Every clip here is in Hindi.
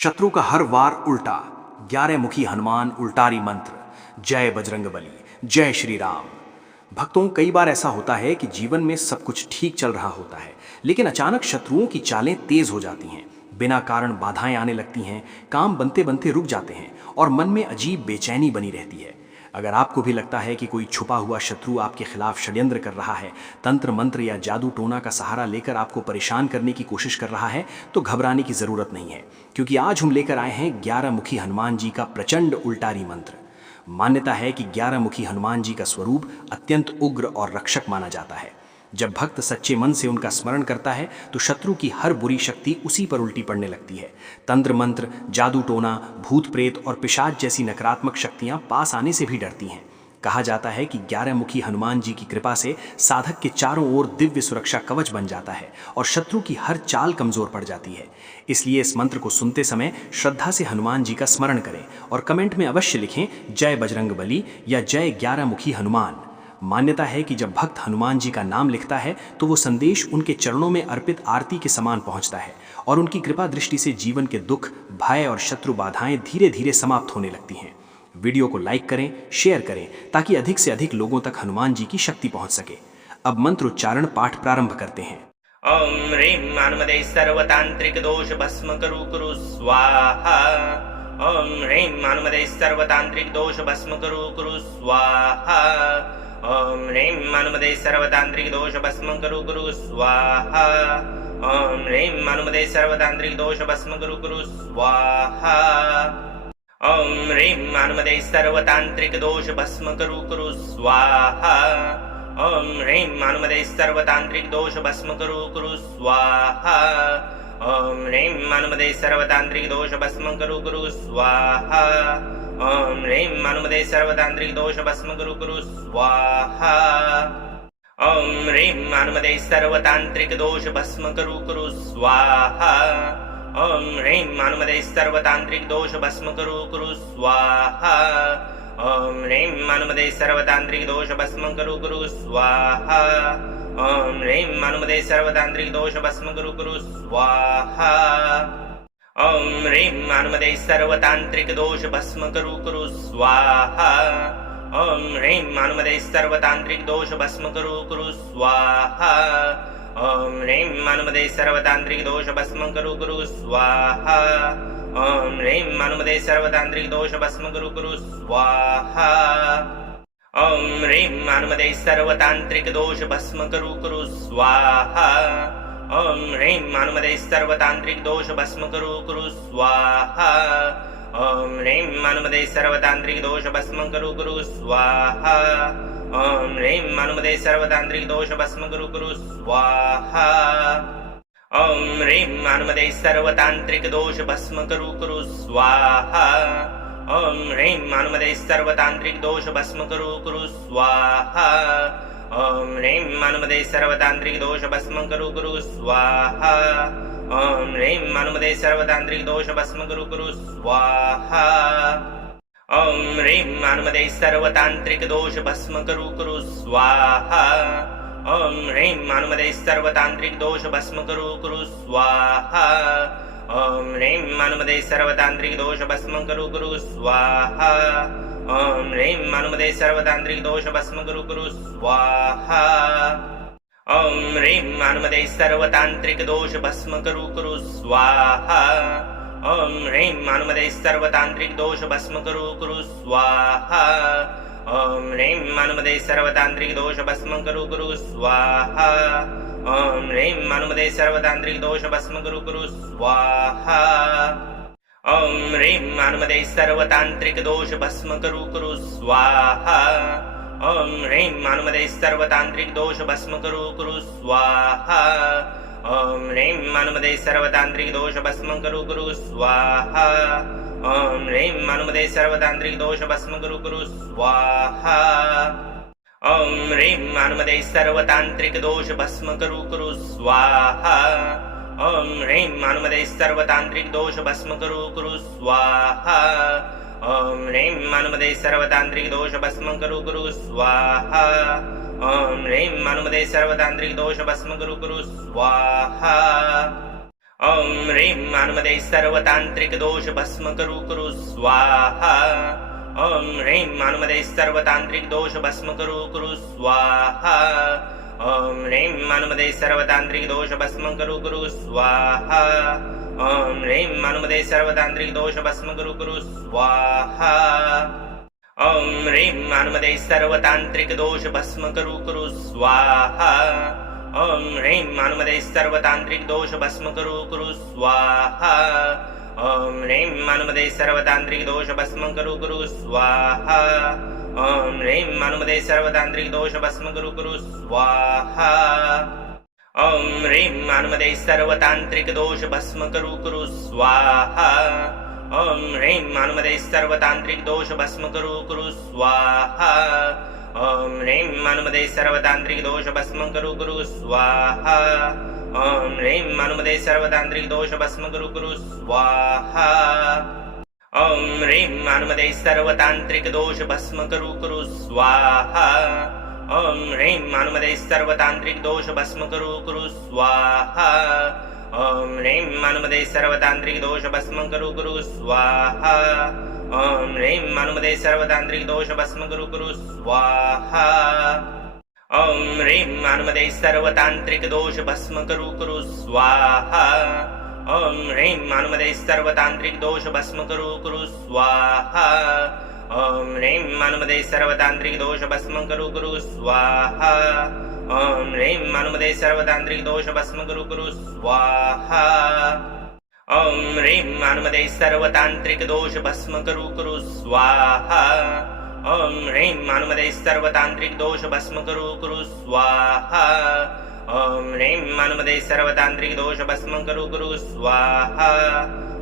शत्रु का हर वार उल्टा। 11 मुखी हनुमान उल्टारी मंत्र। जय बजरंगबली, जय श्री राम। भक्तों, कई बार ऐसा होता है कि जीवन में सब कुछ ठीक चल रहा होता है, लेकिन अचानक शत्रुओं की चालें तेज हो जाती हैं। बिना कारण बाधाएं आने लगती हैं, काम बनते बनते रुक जाते हैं और मन में अजीब बेचैनी बनी रहती है। अगर आपको भी लगता है कि कोई छुपा हुआ शत्रु आपके खिलाफ षड्यंत्र कर रहा है, तंत्र मंत्र या जादू टोना का सहारा लेकर आपको परेशान करने की कोशिश कर रहा है, तो घबराने की जरूरत नहीं है, क्योंकि आज हम लेकर आए हैं 11 मुखी हनुमान जी का प्रचंड उल्टारी मंत्र। मान्यता है कि 11 मुखी हनुमान जी का स्वरूप अत्यंत उग्र और रक्षक माना जाता है। जब भक्त सच्चे मन से उनका स्मरण करता है तो शत्रु की हर बुरी शक्ति उसी पर उल्टी पड़ने लगती है। तंत्र मंत्र, जादू टोना, भूत प्रेत और पिशाच जैसी नकारात्मक शक्तियां पास आने से भी डरती हैं। कहा जाता है कि 11 मुखी हनुमान जी की कृपा से साधक के चारों ओर दिव्य सुरक्षा कवच बन जाता है और शत्रु की हर चाल कमजोर पड़ जाती है। इसलिए इस मंत्र को सुनते समय श्रद्धा से हनुमान जी का स्मरण करें और कमेंट में अवश्य लिखें जय बजरंगबली या जय 11 मुखी हनुमान। मान्यता है कि जब भक्त हनुमान जी का नाम लिखता है तो वो संदेश उनके चरणों में अर्पित आरती के समान पहुंचता है और उनकी कृपा दृष्टि से जीवन के दुख, भय और शत्रु बाधाएं धीरे धीरे समाप्त होने लगती हैं। वीडियो को लाइक करें, शेयर करें, ताकि अधिक से अधिक लोगों तक हनुमान जी की शक्ति पहुंच सके। अब मंत्र उच्चारण पाठ प्रारंभ करते हैं। ओम ह्रीं हनुमते सर्वतांत्रिक दोष भस्म कुरु कुरु स्वाहा। ओम ह्रीं हनुमते सर्वतांत्रिक दोष भस्म कुरु कुरु स्वाहा। ओम ह्रीं हनुमते सर्वतांत्रिक दोष भस्म कुरु कुरु स्वाहा। ओम ह्रीं हनुमते सर्वतांत्रिक दोष भस्म कुरु कुरु स्वाहा। ओम ह्रीं हनुमते सर्वतांत्रिक दोष भस्म कुरु कुरु स्वाहा। ओम ह्रीं हनुमते सर्वतांत्रिक दोष भस्म कुरु कुरु स्वाहा। ओम ह्रीं हनुमते सर्वतांत्रिक दोष भस्म कुरु कुरु स्वाहा। ओम ह्रीं हनुमते सर्वतांत्रिक दोष भस्म कुरु कुरु स्वाहा। ओम ह्रीं हनुमते सर्वतांत्रिक दोष भस्म कुरु कुरु स्वाहा। ओम ह्रीं हनुमते सर्वतांत्रिक दोष भस्म कुरु कुरु स्वाहा। ओम ह्रीं हनुमते सर्वतांत्रिक दोष भस्म कुरु कुरु स्वाहा। ओम ह्रीं हनुमते सर्वतांत्रिक दोष भस्म कुरु कुरु स्वाहा। ओम ह्रीं हनुमते सर्वतांत्रिक दोष भस्म कुरु कुरु स्वाहा। ओम ह्रीं हनुमते सर्वतांत्रिक दोष भस्म कुरु कुरु स्वाहा। ओम ह्रीं हनुमते सर्वतांत्रिक दोष भस्म कुरु कुरु स्वाहा। ओम ह्रीं हनुमते सर्वतांत्रिक दोष भस्म कुरु कुरु स्वाहा। ओम ह्रीं हनुमते सर्वतांत्रिक दोष भस्म कुरु कुरु स्वाहा। ओम ह्रीं हनुमते सर्वतांत्रिक दोष भस्म कुरु कुरु स्वाहा। ओम ह्रीं हनुमते सर्वतांत्रिक दोष भस्म कुरु कुरु स्वाहा। ओम ह्रीं हनुमते सर्वतांत्रिक दोष भस्म कुरु कुरु स्वाहा। ओम ह्रीं हनुमते सर्वतांत्रिक दोष भस्म कुरु कुरु स्वाहा। ओम ह्रीं हनुमते सर्वतांत्रिक दोष भस्म कुरु कुरु स्वाहा। ओम ह्रीं हनुमते सर्वतांत्रिक दोष भस्म कुरु कुरु स्वाहा। ओम ह्रीं हनुमते सर्वतांत्रिक दोष भस्म कुरु कुरु स्वाहा। ओम ह्रीं हनुमते सर्वतांत्रिक दोष भस्म कुरु कुरु स्वाहा। ओम ह्रीं हनुमते सर्वतांत्रिक दोष भस्म कुरु कुरु स्वाहा। ओम ह्रीं हनुमते सर्वतांत्रिक दोष भस्म कुरु कुरु स्वाहा। ओम ह्रीं हनुमते सर्वतांत्रिक दोष भस्म कुरु कुरु स्वाहा। ओम ह्रीं हनुमते सर्वतांत्रिक दोष भस्म कुरु कुरु स्वाहा। ओम ह्रीं हनुमते सर्वतांत्रिक दोष भस्म कुरु कुरु स्वाहा। ओम ह्रीं हनुमते सर्वतांत्रिक दोष भस्म कुरु कुरु स्वाहा। ओम ह्रीं हनुमते सर्वतांत्रिक दोष भस्म कुरु कुरु स्वाहा। ओम ह्रीं हनुमते सर्वतांत्रिक दोष भस्म कुरु कुरु स्वाहा। ओम ह्रीं हनुमते सर्वतांत्रिक दोष भस्म कुरु कुरु स्वाहा। ओम ह्रीं हनुमते सर्वतांत्रिक दोष भस्म कुरु कुरु स्वाहा। ओम ह्रीं हनुमते सर्वतांत्रिक दोष भस्म कुरु कुरु स्वाहा। ओम ह्रीं हनुमते सर्वतांत्रिक दोष भस्म कुरु कुरु स्वाहा। ओम ह्रीं हनुमते सर्वतांत्रिक दोष भस्म कुरु कुरु स्वाहा। ओम ह्रीं हनुमते सर्वतांत्रिक दोष भस्म कुरु कुरु स्वाहा। ओम ह्रीं हनुमते सर्वतांत्रिक दोष भस्म कुरु कुरु स्वाहा। ॐ ह्रीं हनुमते सर्वतान्त्रिकदोष भस्म कुरु स्वाहा ॐ ह्रीं हनुमते सर्वतान्त्रिकदोष भस्म कुरु स्वाहा ॐ ह्रीं हनुमते सर्वतान्त्रिकदोष भस्म कुरु स्वाहा ॐ ह्रीं हनुमते सर्वतान्त्रिकदोष भस्म कुरु स्वाहा ॐ ह्रीं हनुमते सर्वतान्त्रिकदोष भस्म कुरु स्वाहा ॐ ह्रीं हनुमते सर्वतान्त्रिकदोष भस्म कुरु स्वाहा ॐ ह्रीं हनुमते सर्वतान्त्रिकदोष भस्म कुरु स्वाहा ॐ ह्रीं हनुमते सर्वतान्त्रिकदोष भस्म कुरु स्वाहा ॐ ह्रीं हनुमते सर्वतान्त्रिकदोष भस्म कुरु स्वाहा ॐ ह्रीं हनुमते सर्वतान्त्रिकदोष भस्म कुरु स्वाहा ॐ ह्रीं हनुमते सर्वतान्त्रिकदोष भस्म कुरु स्वाहा ॐ ह्रीं हनुमते सर्वतान्त्रिकदोष भस्म कुरु स्वाहा ॐ ह्रीं हनुमते सर्वतान्त्रिकदोष भस्म कुरु स्वाहा ॐ ह्रीं हनुमते सर्वतान्त्रिकदोष भस्म कुरु स्वाहा ॐ ह्रीं हनुमते सर्वतान्त्रिकदोष भस्म कुरु स्वाहा ॐ ह्रीं हनुमते सर्वतान्त्रिकदोष भस्म कुरु स्वाहा ॐ ह्रीं हनुमते सर्वतान्त्रिकदोष भस्म कुरु स्वाहा ॐ ह्रीं हनुमते सर्वतान्त्रिकदोष भस्म कुरु स्वाहा ॐ ह्रीं हनुमते सर्वतान्त्रिकदोष भस्म कुरु स्वाहा ॐ ह्रीं हनुमते सर्वतान्त्रिकदोष भस्म कुरु स्वाहा ॐ ह्रीं हनुमते सर्वतान्त्रिकदोष भस्म कुरु स्वाहा ॐ ह्रीं हनुमते सर्वतान्त्रिकदोष भस्म कुरु स्वाहा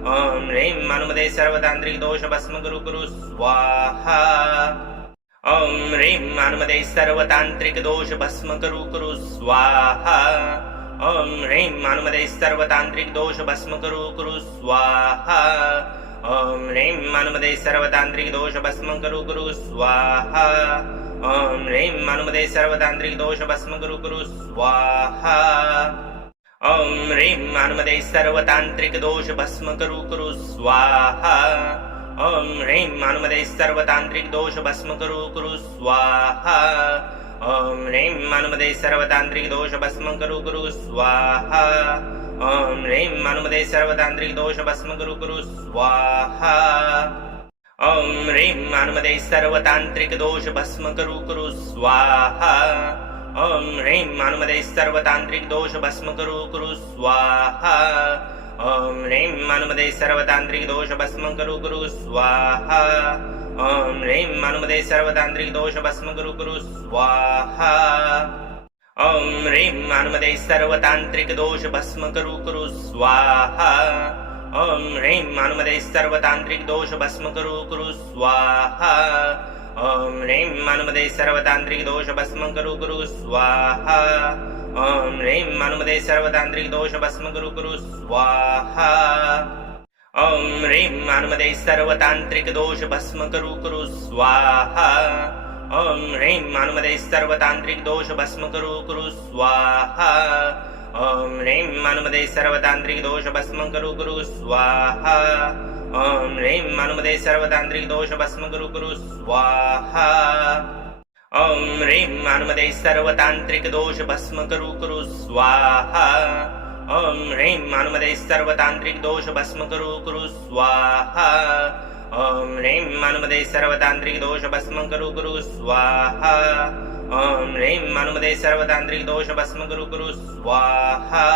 ॐ ह्रीं हनुमते सर्वतान्त्रिकदोष भस्म कुरु स्वाहा ॐ ह्रीं हनुमते सर्वतान्त्रिकदोष भस्म कुरु स्वाहा ॐ ह्रीं हनुमते सर्वतान्त्रिकदोष भस्म कुरु स्वाहा ॐ ह्रीं हनुमते सर्वतान्त्रिकदोष भस्म कुरु स्वाहा ॐ ह्रीं हनुमते सर्वतान्त्रिकदोष भस्म कुरु स्वाहा ॐ ह्रीं हनुमते सर्वतान्त्रिकदोष भस्म कुरु स्वाहा ॐ ह्रीं हनुमते सर्वतान्त्रिकदोष भस्म कुरु स्वाहा ॐ ह्रीं हनुमते सर्वतान्त्रिकदोष भस्म कुरु स्वाहा ॐ ह्रीं हनुमते सर्वतान्त्रिकदोष भस्म कुरु स्वाहा ॐ ह्रीं हनुमते सर्वतान्त्रिकदोष भस्म कुरु स्वाहा ॐ ह्रीं हनुमते सर्वतान्त्रिकदोष भस्म कुरु स्वाहा ॐ ह्रीं हनुमते सर्वतान्त्रिकदोष भस्म कुरु स्वाहा ॐ ह्रीं हनुमते सर्वतान्त्रिकदोष भस्म कुरु स्वाहा ॐ ह्रीं हनुमते सर्वतान्त्रिकदोष भस्म कुरु स्वाहा ॐ ह्रीं हनुमते सर्वतान्त्रिकदोष भस्म कुरु स्वाहा ॐ ह्रीं हनुमते सर्वतान्त्रिकदोष भस्म कुरु स्वाहा ॐ ह्रीं हनुमते सर्वतान्त्रिकदोष भस्म कुरु स्वाहा ॐ ह्रीं हनुमते सर्वतान्त्रिकदोष भस्म कुरु स्वाहा ॐ ह्रीं हनुमते सर्वतान्त्रिकदोष भस्म कुरु स्वाहा ॐ ह्रीं हनुमते सर्वतान्त्रिकदोष भस्म कुरु स्वाहा ॐ ह्रीं हनुमते सर्वतान्त्रिकदोष भस्म कुरु स्वाहा ॐ ह्रीं हनुमते सर्वतान्त्रिकदोष भस्म कुरु स्वाहा ॐ ह्रीं हनुमते सर्वतान्त्रिकदोष भस्म कुरु स्वाहा ॐ ह्रीं हनुमते सर्वतान्त्रिकदोष भस्म कुरु स्वाहा ॐ ह्रीं हनुमते सर्वतान्त्रिकदोष भस्म कुरु स्वाहा ॐ ह्रीं हनुमते सर्वतान्त्रिकदोष भस्म कुरु स्वाहा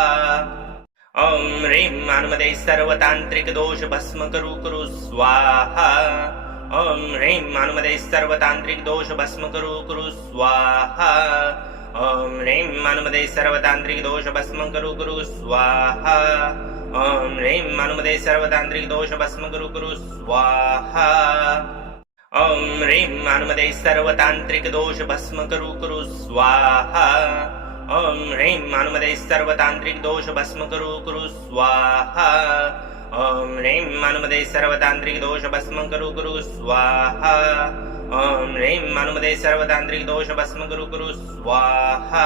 ॐ ह्रीं हनुमते सर्वतान्त्रिकदोष भस्म कुरु स्वाहा ॐ ह्रीं हनुमते सर्वतान्त्रिकदोष भस्म कुरु स्वाहा ॐ ह्रीं हनुमते सर्वतान्त्रिकदोष भस्म कुरु स्वाहा ॐ ह्रीं हनुमते सर्वतान्त्रिकदोष भस्म कुरु स्वाहा ॐ ह्रीं हनुमते सर्वतान्त्रिकदोष भस्म कुरु स्वाहा ॐ ह्रीं हनुमते सर्वतान्त्रिकदोष भस्म कुरु स्वाहा ॐ ह्रीं हनुमते सर्वतान्त्रिकदोष भस्म कुरु स्वाहा ॐ ह्रीं हनुमते सर्वतान्त्रिकदोष भस्म कुरु स्वाहा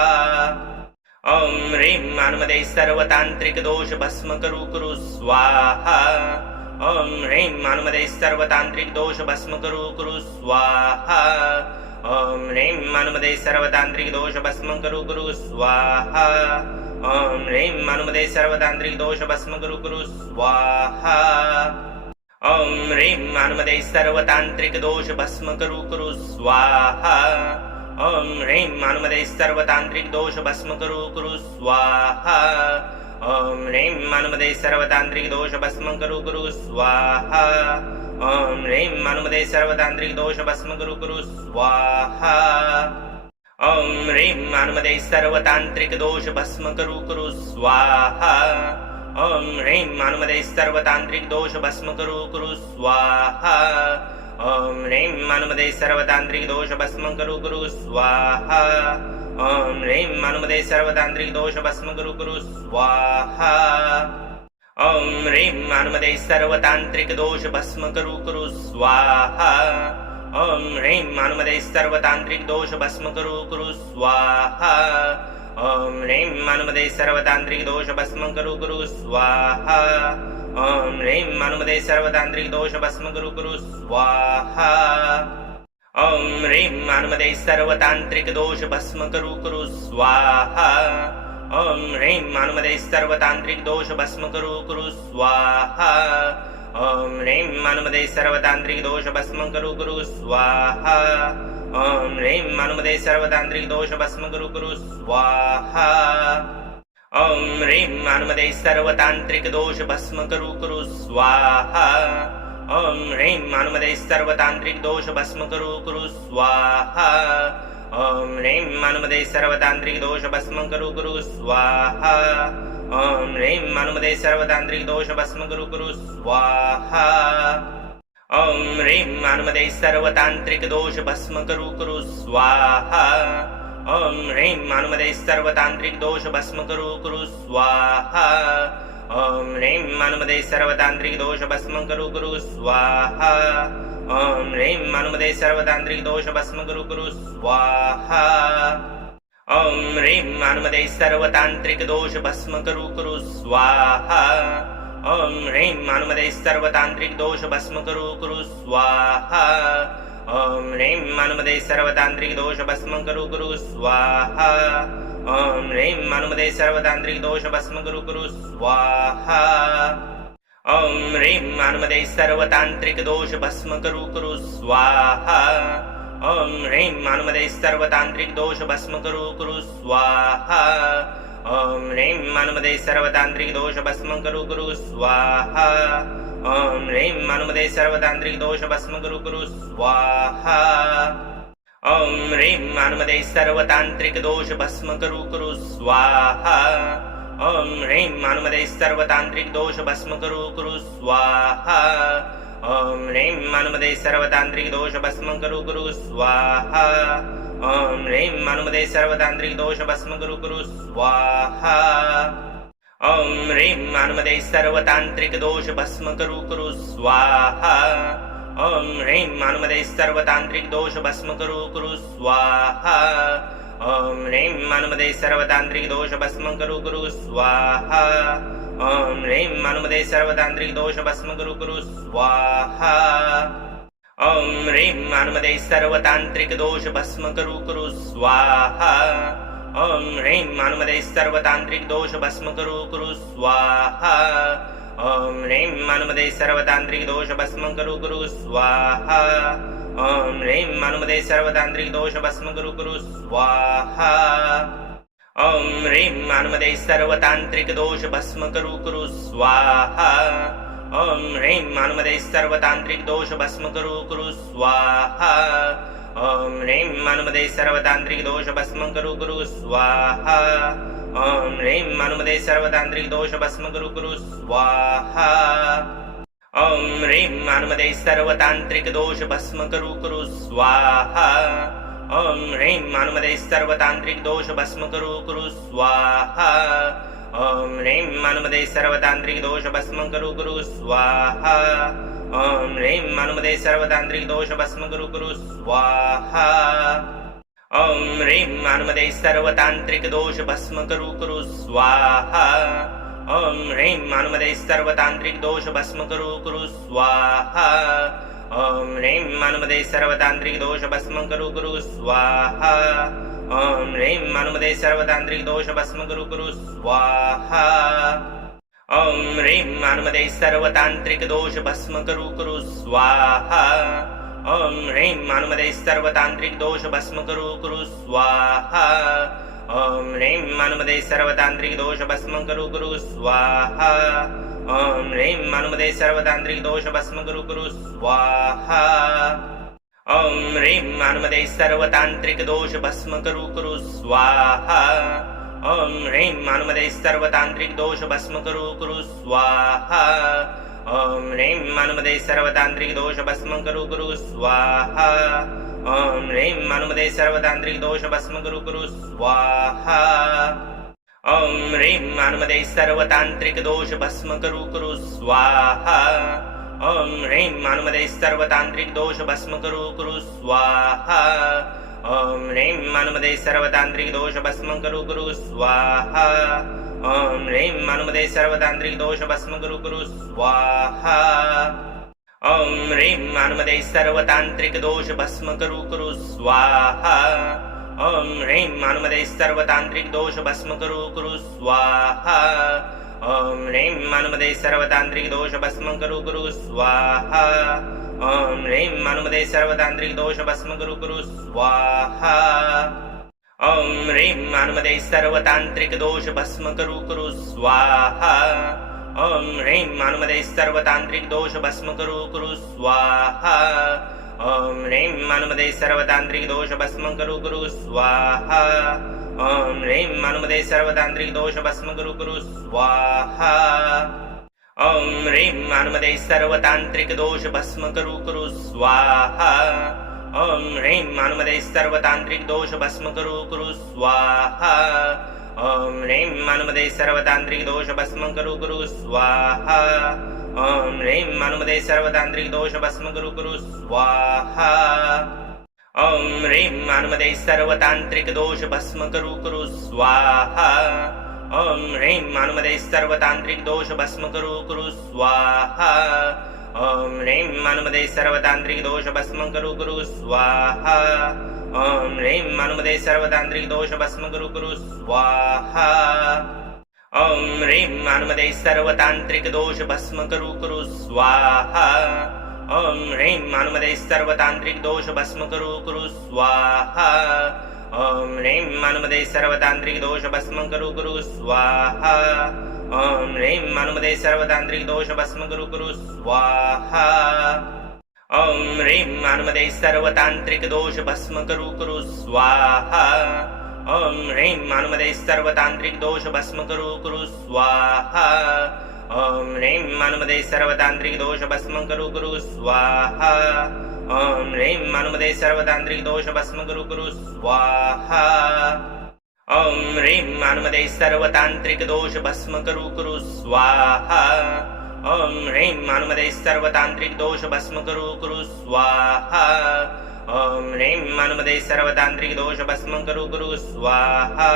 ॐ ह्रीं हनुमते सर्वतान्त्रिक दोष भस्म कुरु स्वाहा ॐ ह्रीं हनुमते सर्वतान्त्रिक दोष भस्म कुरु स्वाहा ॐ ह्रीं हनुमते सर्वतान्त्रिक दोष भस्म कुरु स्वाहा ॐ ह्रीं हनुमते सर्वतान्त्रिक दोष भस्म कुरु स्वाहा ॐ ह्रीं हनुमते सर्वतान्त्रिक दोष भस्म कुरु स्वाहा ॐ ह्रीं हनुमते सर्वतान्त्रिक दोष भस्म कुरु स्वाहा ॐ ह्रीं हनुमते सर्वतान्त्रिक दोष भस्म कुरु स्वाहा ॐ ह्रीं हनुमते सर्वतान्त्रिक दोष भस्म कुरु स्वाहा ॐ ह्रीं हनुमते सर्वतान्त्रिक दोष भस्म कुरु स्वाहा ॐ ह्रीं हनुमते सर्वतान्त्रिक दोष भस्म कुरु स्वाहा ॐ ह्रीं हनुमते सर्वतान्त्रिक दोष भस्म कुरु स्वाहा ॐ ह्रीं हनुमते सर्वतान्त्रिक दोष भस्म कुरु स्वाहा ॐ ह्रीं हनुमते सर्वतान्त्रिक दोष भस्म कुरु स्वाहा ॐ ह्रीं हनुमते सर्वतान्त्रिक दोष भस्म कुरु स्वाहा ॐ ह्रीं हनुमते सर्वतान्त्रिक दोष भस्म कुरु स्वाहा ॐ ह्रीं हनुमते सर्वतान्त्रिक दोष भस्म कुरु स्वाहा ॐ ह्रीं हनुमते सर्वतान्त्रिक दोष भस्म कुरु स्वाहा ॐ ह्रीं हनुमते सर्वतान्त्रिक दोष भस्म कुरु स्वाहा ॐ ह्रीं हनुमते सर्वतान्त्रिक दोष भस्म कुरु स्वाहा ॐ ह्रीं हनुमते सर्वतान्त्रिक दोष भस्म कुरु स्वाहा ॐ ह्रीं हनुमते सर्वतान्त्रिक दोष भस्म कुरु स्वाहा ॐ ह्रीं हनुमते सर्वतान्त्रिक दोष भस्म कुरु स्वाहा ॐ ह्रीं हनुमते सर्वतान्त्रिक दोष भस्म कुरु स्वाहा ॐ ह्रीं हनुमते सर्वतान्त्रिक दोष भस्म कुरु स्वाहा ॐ ह्रीं हनुमते सर्वतान्त्रिक दोष भस्म कुरु स्वाहा ॐ ह्रीं हनुमते सर्वतान्त्रिक दोष भस्म कुरु स्वाहा ॐ ह्रीं हनुमते सर्वतान्त्रिक दोष भस्म कुरु स्वाहा ॐ ह्रीं हनुमते सर्वतान्त्रिक दोष भस्म कुरु स्वाहा ॐ ह्रीं हनुमते सर्वतान्त्रिक दोष भस्म कुरु स्वाहा ॐ ह्रीं हनुमते सर्वतान्त्रिक दोष भस्म कुरु स्वाहा ॐ ह्रीं हनुमते सर्वतान्त्रिक दोष भस्म कुरु स्वाहा ॐ ह्रीं हनुमते सर्वतान्त्रिक दोष भस्म कुरु स्वाहा ॐ ह्रीं हनुमते सर्वतान्त्रिक दोष भस्म कुरु स्वाहा ॐ ह्रीं हनुमते सर्वतान्त्रिक दोष भस्म कुरु स्वाहा ॐ ह्रीं हनुमते सर्वतान्त्रिक दोष भस्म कुरु स्वाहा ॐ ह्रीं हनुमते सर्वतान्त्रिक दोष भस्म कुरु स्वाहा ॐ ह्रीं हनुमते सर्वतान्त्रिक दोष भस्म कुरु स्वाहा ॐ ह्रीं हनुमते सर्वतान्त्रिक दोष भस्म कुरु स्वाहा ॐ ह्रीं हनुमते सर्वतान्त्रिक दोष भस्म कुरु स्वाहा ॐ ह्रीं हनुमते सर्वतान्त्रिक दोष भस्म कुरु स्वाहा ॐ ह्रीं हनुमते सर्वतान्त्रिक दोष भस्म कुरु स्वाहा ॐ ह्रीं हनुमते सर्वतान्त्रिक दोष भस्म कुरु स्वाहा ॐ ह्रीं हनुमते सर्वतान्त्रिक दोष भस्म कुरु स्वाहा ॐ ह्रीं हनुमते सर्वतान्त्रिक दोष भस्म कुरु स्वाहा ॐ ह्रीं हनुमते सर्वतान्त्रिक दोष भस्म कुरु स्वाहा ॐ ह्रीं हनुमते सर्वतान्त्रिक दोष भस्म कुरु स्वाहा ॐ ह्रीं हनुमते सर्वतान्त्रिक दोष भस्म कुरु स्वाहा ॐ ह्रीं हनुमते सर्वतान्त्रिक दोष भस्म कुरु स्वाहा ॐ ह्रीं हनुमते सर्वतान्त्रिक दोष भस्म कुरु स्वाहा ॐ ह्रीं हनुमते सर्वतान्त्रिक दोष भस्म कुरु स्वाहा ॐ ह्रीं हनुमते सर्वतान्त्रिक दोष भस्म कुरु स्वाहा ॐ ह्रीं हनुमते सर्वतान्त्रिक दोष भस्म कुरु स्वाहा ॐ ह्रीं हनुमते सर्वतान्त्रिक दोष भस्म कुरु स्वाहा ॐ ह्रीं हनुमते सर्वतान्त्रिक दोष भस्म कुरु स्वाहा ॐ ह्रीं हनुमते सर्वतान्त्रिक दोष भस्म कुरु स्वाहा ॐ ह्रीं हनुमते सर्वतान्त्रिक दोष भस्म कुरु स्वाहा ॐ ह्रीं मानुमदे सर्वतांत्रिक दोष भस्म करू कुरु स्वाहा ॐ ह्रीं मानुमदे सर्वतांत्रिक दोष भस्म करू कुरु स्वाहा ॐ ह्रीं मानुमदे सर्वतांत्रिक दोष भस्म करू कुरु स्वाहा ॐ ह्रीं मानुमदे सर्वतांत्रिक दोष भस्म करू कुरु स्वाहा ॐ ह्रीं मानुमदे सर्वतांत्रिक दोष भस्म करू कुरु स्वाहा ॐ ह्रीं मानुमदे सर्वतांत्रिक दोष भस्म करू कुरु स्वाहा ॐ ह्रीं मानुमदे सर्वतांत्रिक दोष भस्म करू कुरु स्वाहा ॐ ह्रीं मानुमदे सर्वतांत्रिक दोष भस्म करू कुरु स्वाहा ॐ ह्रीं मानुमदे सर्वतांत्रिक दोष भस्म करू कुरु स्वाहा ॐ ह्रीं मानुमदे सर्वतांत्रिक दोष भस्म करू कुरु स्वाहा ॐ ह्रीं मानुमदे सर्वतांत्रिक दोष भस्म करू कुरु स्वाहा ॐ ह्रीं मानुमदे सर्वतांत्रिक दोष भस्म करू कुरु स्वाहा ॐ ह्रीं मानुमदे सर्वतांत्रिक दोष भस्म करू कुरु स्वाहा ॐ ह्रीं मानुमदे सर्वतांत्रिक दोष भस्म करू कुरु स्वाहा ॐ ह्रीं मानुमदे सर्वतांत्रिक दोष भस्म करू कुरु स्वाहा ॐ ह्रीं मानुमदे सर्वतांत्रिक दोष भस्म करू कुरु स्वाहा ॐ ह्रीं मानुमदे सर्वतांत्रिक दोष भस्म करू कुरु स्वाहा ॐ ह्रीं मानुमदे सर्वतांत्रिक दोष भस्म करू कुरु स्वाहा ॐ ह्रीं मानुमदे सर्वतांत्रिक दोष भस्म करू कुरु स्वाहा ॐ ह्रीं मानुमदे सर्वतांत्रिक दोष भस्म करू कुरु स्वाहा ॐ ह्रीं मानुमदे सर्वतांत्रिक दोष भस्म करू कुरु स्वाहा ॐ ह्रीं मानुमदे सर्वतांत्रिक दोष भस्म करू कुरु स्वाहा ॐ ह्रीं मानुमदे सर्वतांत्रिक दोष भस्म करू कुरु स्वाहा ॐ ह्रीं मानुमदे सर्वतांत्रिक दोष भस्म करू कुरु स्वाहा ॐ ह्रीं मानुमदे सर्वतांत्रिक दोष भस्म करू कुरु स्वाहा ॐ ह्रीं मानुमदे सर्वतांत्रिक दोष भस्म करू कुरु स्वाहा ॐ ह्रीं मानुमदे सर्वतांत्रिक दोष भस्म करू कुरु स्वाहा ॐ ह्रीं मानुमदे सर्वतांत्रिक दोष भस्म करू कुरु स्वाहा ॐ ह्रीं मानुमदे सर्वतांत्रिक दोष भस्म करू कुरु स्वाहा ॐ ह्रीं मानुमदे सर्वतांत्रिक दोष भस्म करू कुरु स्वाहा ॐ ह्रीं मानुमदे सर्वतांत्रिक दोष भस्म करू कुरु स्वाहा ॐ ह्रीं मानुमदे सर्वतांत्रिक दोष भस्म करू कुरु स्वाहा ॐ ह्रीं मानुमदे सर्वतांत्रिक दोष भस्म करू कुरु स्वाहा ॐ ह्रीं मानुमदे सर्वतांत्रिक दोष भस्म करू कुरु स्वाहा ॐ ह्रीं मानुमदे सर्वतांत्रिक दोष भस्म करू कुरु स्वाहा ॐ ह्रीं मानुमदे सर्वतांत्रिक दोष भस्म करू कुरु स्वाहा ॐ ह्रीं मानुमदे सर्वतांत्रिक दोष भस्म करू कुरु स्वाहा ॐ ह्रीं मानुमदे सर्वतांत्रिक दोष भस्म करू कुरु स्वाहा ॐ ह्रीं मानुमदे सर्वतांत्रिक दोष भस्म करू कुरु स्वाहा ॐ ह्रीं मानुमदे सर्वतांत्रिक दोष भस्म करू कुरु स्वाहा ॐ ह्रीं मानुमदे सर्वतांत्रिक दोष भस्म करू कुरु स्वाहा ॐ ह्रीं मानुमदे सर्वतांत्रिक दोष भस्म करू कुरु स्वाहा ॐ ह्रीं मानुमदे सर्वतांत्रिक दोष भस्म करू कुरु स्वाहा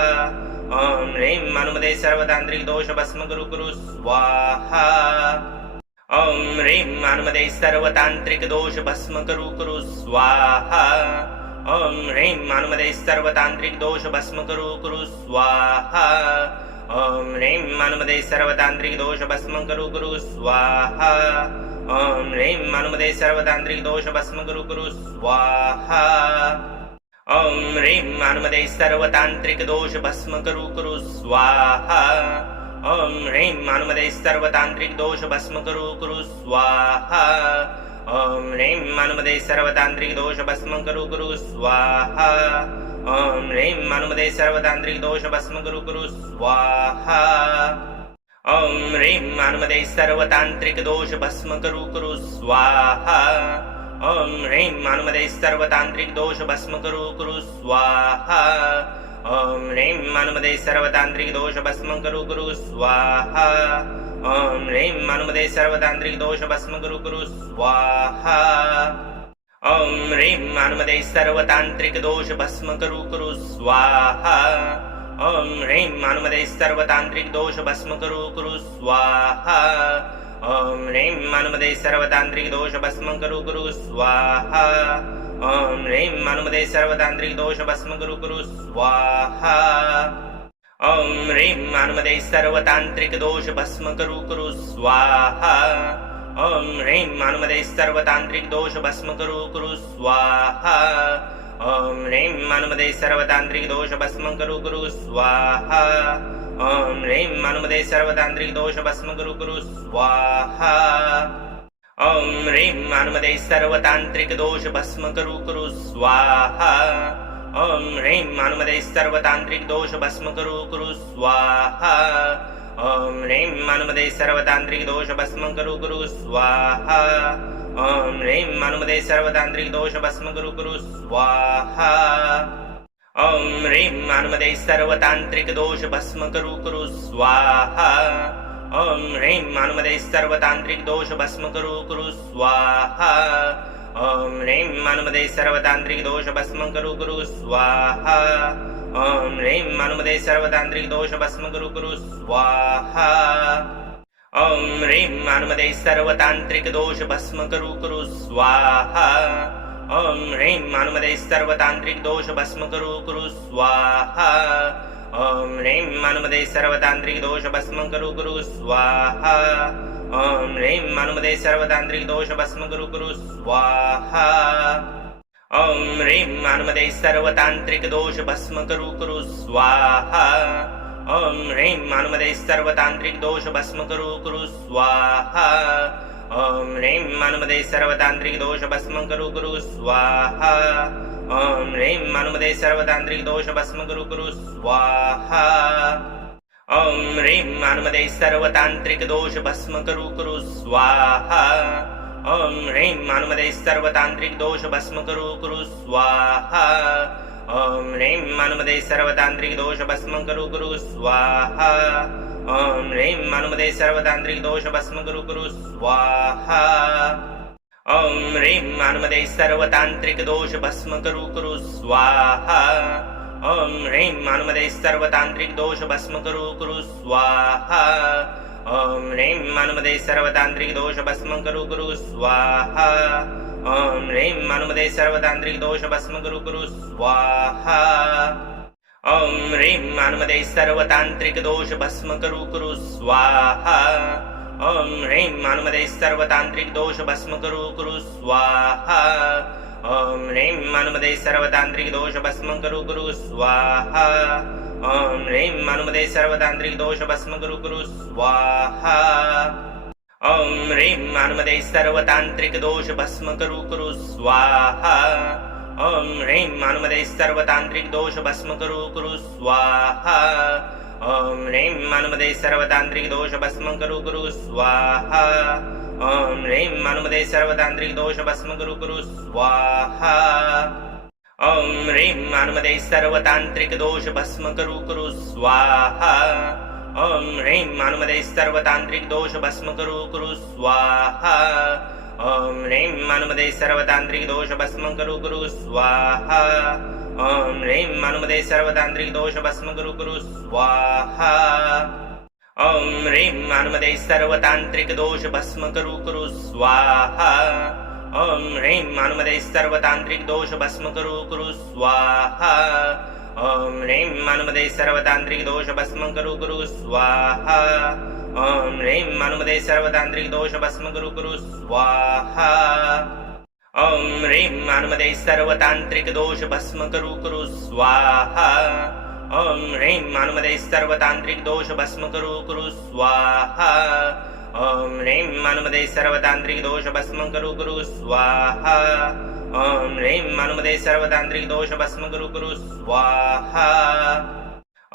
ॐ ह्रीं मानुमदे सर्वतांत्रिक दोष भस्म करू कुरु स्वाहा ॐ ह्रीं मानुमदे सर्वतांत्रिक दोष भस्म करू कुरु स्वाहा ॐ ह्रीं मानुमदे सर्वतांत्रिक दोष भस्म करू कुरु स्वाहा ॐ ह्रीं मानुमदे सर्वतांत्रिक दोष भस्म करू कुरु स्वाहा ॐ ह्रीं मानुमदे सर्वतांत्रिक दोष भस्म करू कुरु स्वाहा ॐ ह्रीं मानुमदे सर्वतांत्रिक दोष भस्म करू कुरु स्वाहा ॐ ह्रीं मानुमदे सर्वतांत्रिक दोष भस्म करू कुरु स्वाहा ॐ ह्रीं मानुमदे सर्वतांत्रिक दोष भस्म करू कुरु स्वाहा ॐ ह्रीं मानुमदे सर्वतांत्रिक दोष भस्म करू कुरु स्वाहा ॐ ह्रीं मानुमदे सर्वतांत्रिक दोष भस्म करू कुरु स्वाहा ॐ ह्रीं मानुमदे सर्वतांत्रिक दोष भस्म करू कुरु स्वाहा ॐ ह्रीं मानुमदे सर्वतांत्रिक दोष भस्म करू कुरु स्वाहा ॐ ह्रीं मानुमदे सर्वतांत्रिक दोष भस्म करू कुरु स्वाहा ॐ ह्रीं मानुमदे सर्वतांत्रिक दोष भस्म करू कुरु स्वाहा ॐ ह्रीं मानुमदे सर्वतांत्रिक दोष भस्म करू कुरु स्वाहा ॐ ह्रीं मानुमदे सर्वतांत्रिक दोष भस्म करू कुरु स्वाहा ॐ ह्रीं मानुमदे सर्वतांत्रिक दोष भस्म करू कुरु स्वाहा ॐ ह्रीं मानुमदे सर्वतांत्रिक दोष भस्म करू कुरु स्वाहा ॐ ह्रीं मानुमदे सर्वतांत्रिक दोष भस्म करू कुरु स्वाहा ॐ ह्रीं मानुमदे सर्वतांत्रिक दोष भस्म करू कुरु स्वाहा ॐ ह्रीं मानुमदे सर्वतांत्रिक दोष भस्म करू कुरु स्वाहा ॐ ह्रीं मानुमदे सर्वतांत्रिक दोष भस्म करू कुरु स्वाहा ॐ ह्रीं मानुमदे सर्वतांत्रिक दोष भस्म करू कुरु स्वाहा ॐ ह्रीं मानुमदे सर्वतांत्रिक दोष भस्म करू कुरु स्वाहा ॐ ह्रीं मानुमदे सर्वतांत्रिक दोष भस्म करू कुरु स्वाहा ॐ ह्रीं मानुमदे सर्वतांत्रिक दोष भस्म करू कुरु स्वाहा ॐ ह्रीं मानुमदे सर्वतांत्रिक दोष भस्म करू कुरु स्वाहा ॐ ह्रीं मानुमदे सर्वतांत्रिक दोष भस्म करू कुरु स्वाहा ॐ ह्रीं मानुमदे सर्वतांत्रिक दोष भस्म करू कुरु स्वाहा ॐ ह्रीं मानुमदे सर्वतांत्रिक दोष भस्म करू कुरु स्वाहा ॐ ह्रीं मानुमदे सर्वतांत्रिक दोष भस्म करू कुरु स्वाहा ॐ ह्रीं मानुमदे सर्वतांत्रिक दोष भस्म करू कुरु स्वाहा ॐ ह्रीं मानुमदे सर्वतांत्रिक दोष भस्म करू कुरु स्वाहा ॐ ह्रीं मानुमदे सर्वतांत्रिक दोष भस्म करू कुरु स्वाहा ॐ ह्रीं मानुमदे सर्वतांत्रिक दोष भस्म करू कुरु स्वाहा ॐ ह्रीं मानुमदे सर्वतांत्रिक दोष भस्म करू कुरु स्वाहा ॐ ह्रीं मानुमदे सर्वतांत्रिक दोष भस्म करू कुरु स्वाहा ॐ ह्रीं मानुमदे सर्वतांत्रिक दोष भस्म करू कुरु स्वाहा ॐ ह्रीं मानुमदे सर्वतांत्रिक दोष भस्म करू कुरु स्वाहा ॐ ह्रीं मानुमदे सर्वतांत्रिक दोष भस्म करू कुरु स्वाहा ॐ ह्रीं मानुमदे सर्वतांत्रिक दोष भस्म करू कुरु स्वाहा ॐ ह्रीं मानुमदे सर्वतांत्रिक दोष भस्म करू कुरु स्वाहा ॐ ह्रीं मानुमदे सर्वतांत्रिक दोष भस्म करू कुरु स्वाहा ॐ ह्रीं मानुमदे सर्वतांत्रिक दोष भस्म करू कुरु स्वाहा ॐ ह्रीं मानुमदे सर्वतांत्रिक दोष भस्म करू कुरु स्वाहा ॐ ह्रीं मानुमदे सर्वतांत्रिक दोष भस्म करू कुरु स्वाहा ॐ ह्रीं मानुमदे सर्वतांत्रिक दोष भस्म करू कुरु स्वाहा ॐ ह्रीं मानुमदे सर्वतांत्रिक दोष भस्म करू कुरु स्वाहा ॐ ह्रीं मानुमदे सर्वतांत्रिक दोष भस्म करू कुरु स्वाहा ॐ ह्रीं मानुमदे सर्वतांत्रिक दोष भस्म करू कुरु स्वाहा ॐ ह्रीं मानुमदे सर्वतांत्रिक दोष भस्म करू कुरु स्वाहा ॐ ह्रीं मानुमदे सर्वतांत्रिक दोष भस्म करू कुरु स्वाहा ॐ ह्रीं मानुमदे सर्वतांत्रिक दोष भस्म करू कुरु स्वाहा ॐ ह्रीं मानुमदे सर्वतांत्रिक दोष भस्म करू कुरु स्वाहा ॐ ह्रीं मानुमदे सर्वतांत्रिक दोष भस्म करू कुरु स्वाहा ॐ ह्रीं मानुमदे सर्वतांत्रिक दोष भस्म करू कुरु स्वाहा ॐ ह्रीं मानुमदे सर्वतांत्रिक दोष भस्म करू कुरु स्वाहा ॐ ह्रीं मानुमदे सर्वतांत्रिक दोष भस्म करू कुरु स्वाहा ॐ ह्रीं मानुमदे सर्वतांत्रिक दोष भस्म करू कुरु स्वाहा ॐ ह्रीं मानुमदे सर्वतांत्रिक दोष भस्म करू कुरु स्वाहा ॐ ह्रीं मानुमदे सर्वतांत्रिक दोष भस्म करू कुरु स्वाहा ॐ ह्रीं मानुमदे सर्वतांत्रिक दोष भस्म करू कुरु स्वाहा ॐ ह्रीं मानुमदे सर्वतांत्रिक दोष भस्म करू कुरु स्वाहा ॐ ह्रीं मानुमदे सर्वतांत्रिक दोष भस्म करू कुरु स्वाहा ॐ ह्रीं मानुमदे सर्वतांत्रिक दोष भस्म करू कुरु स्वाहा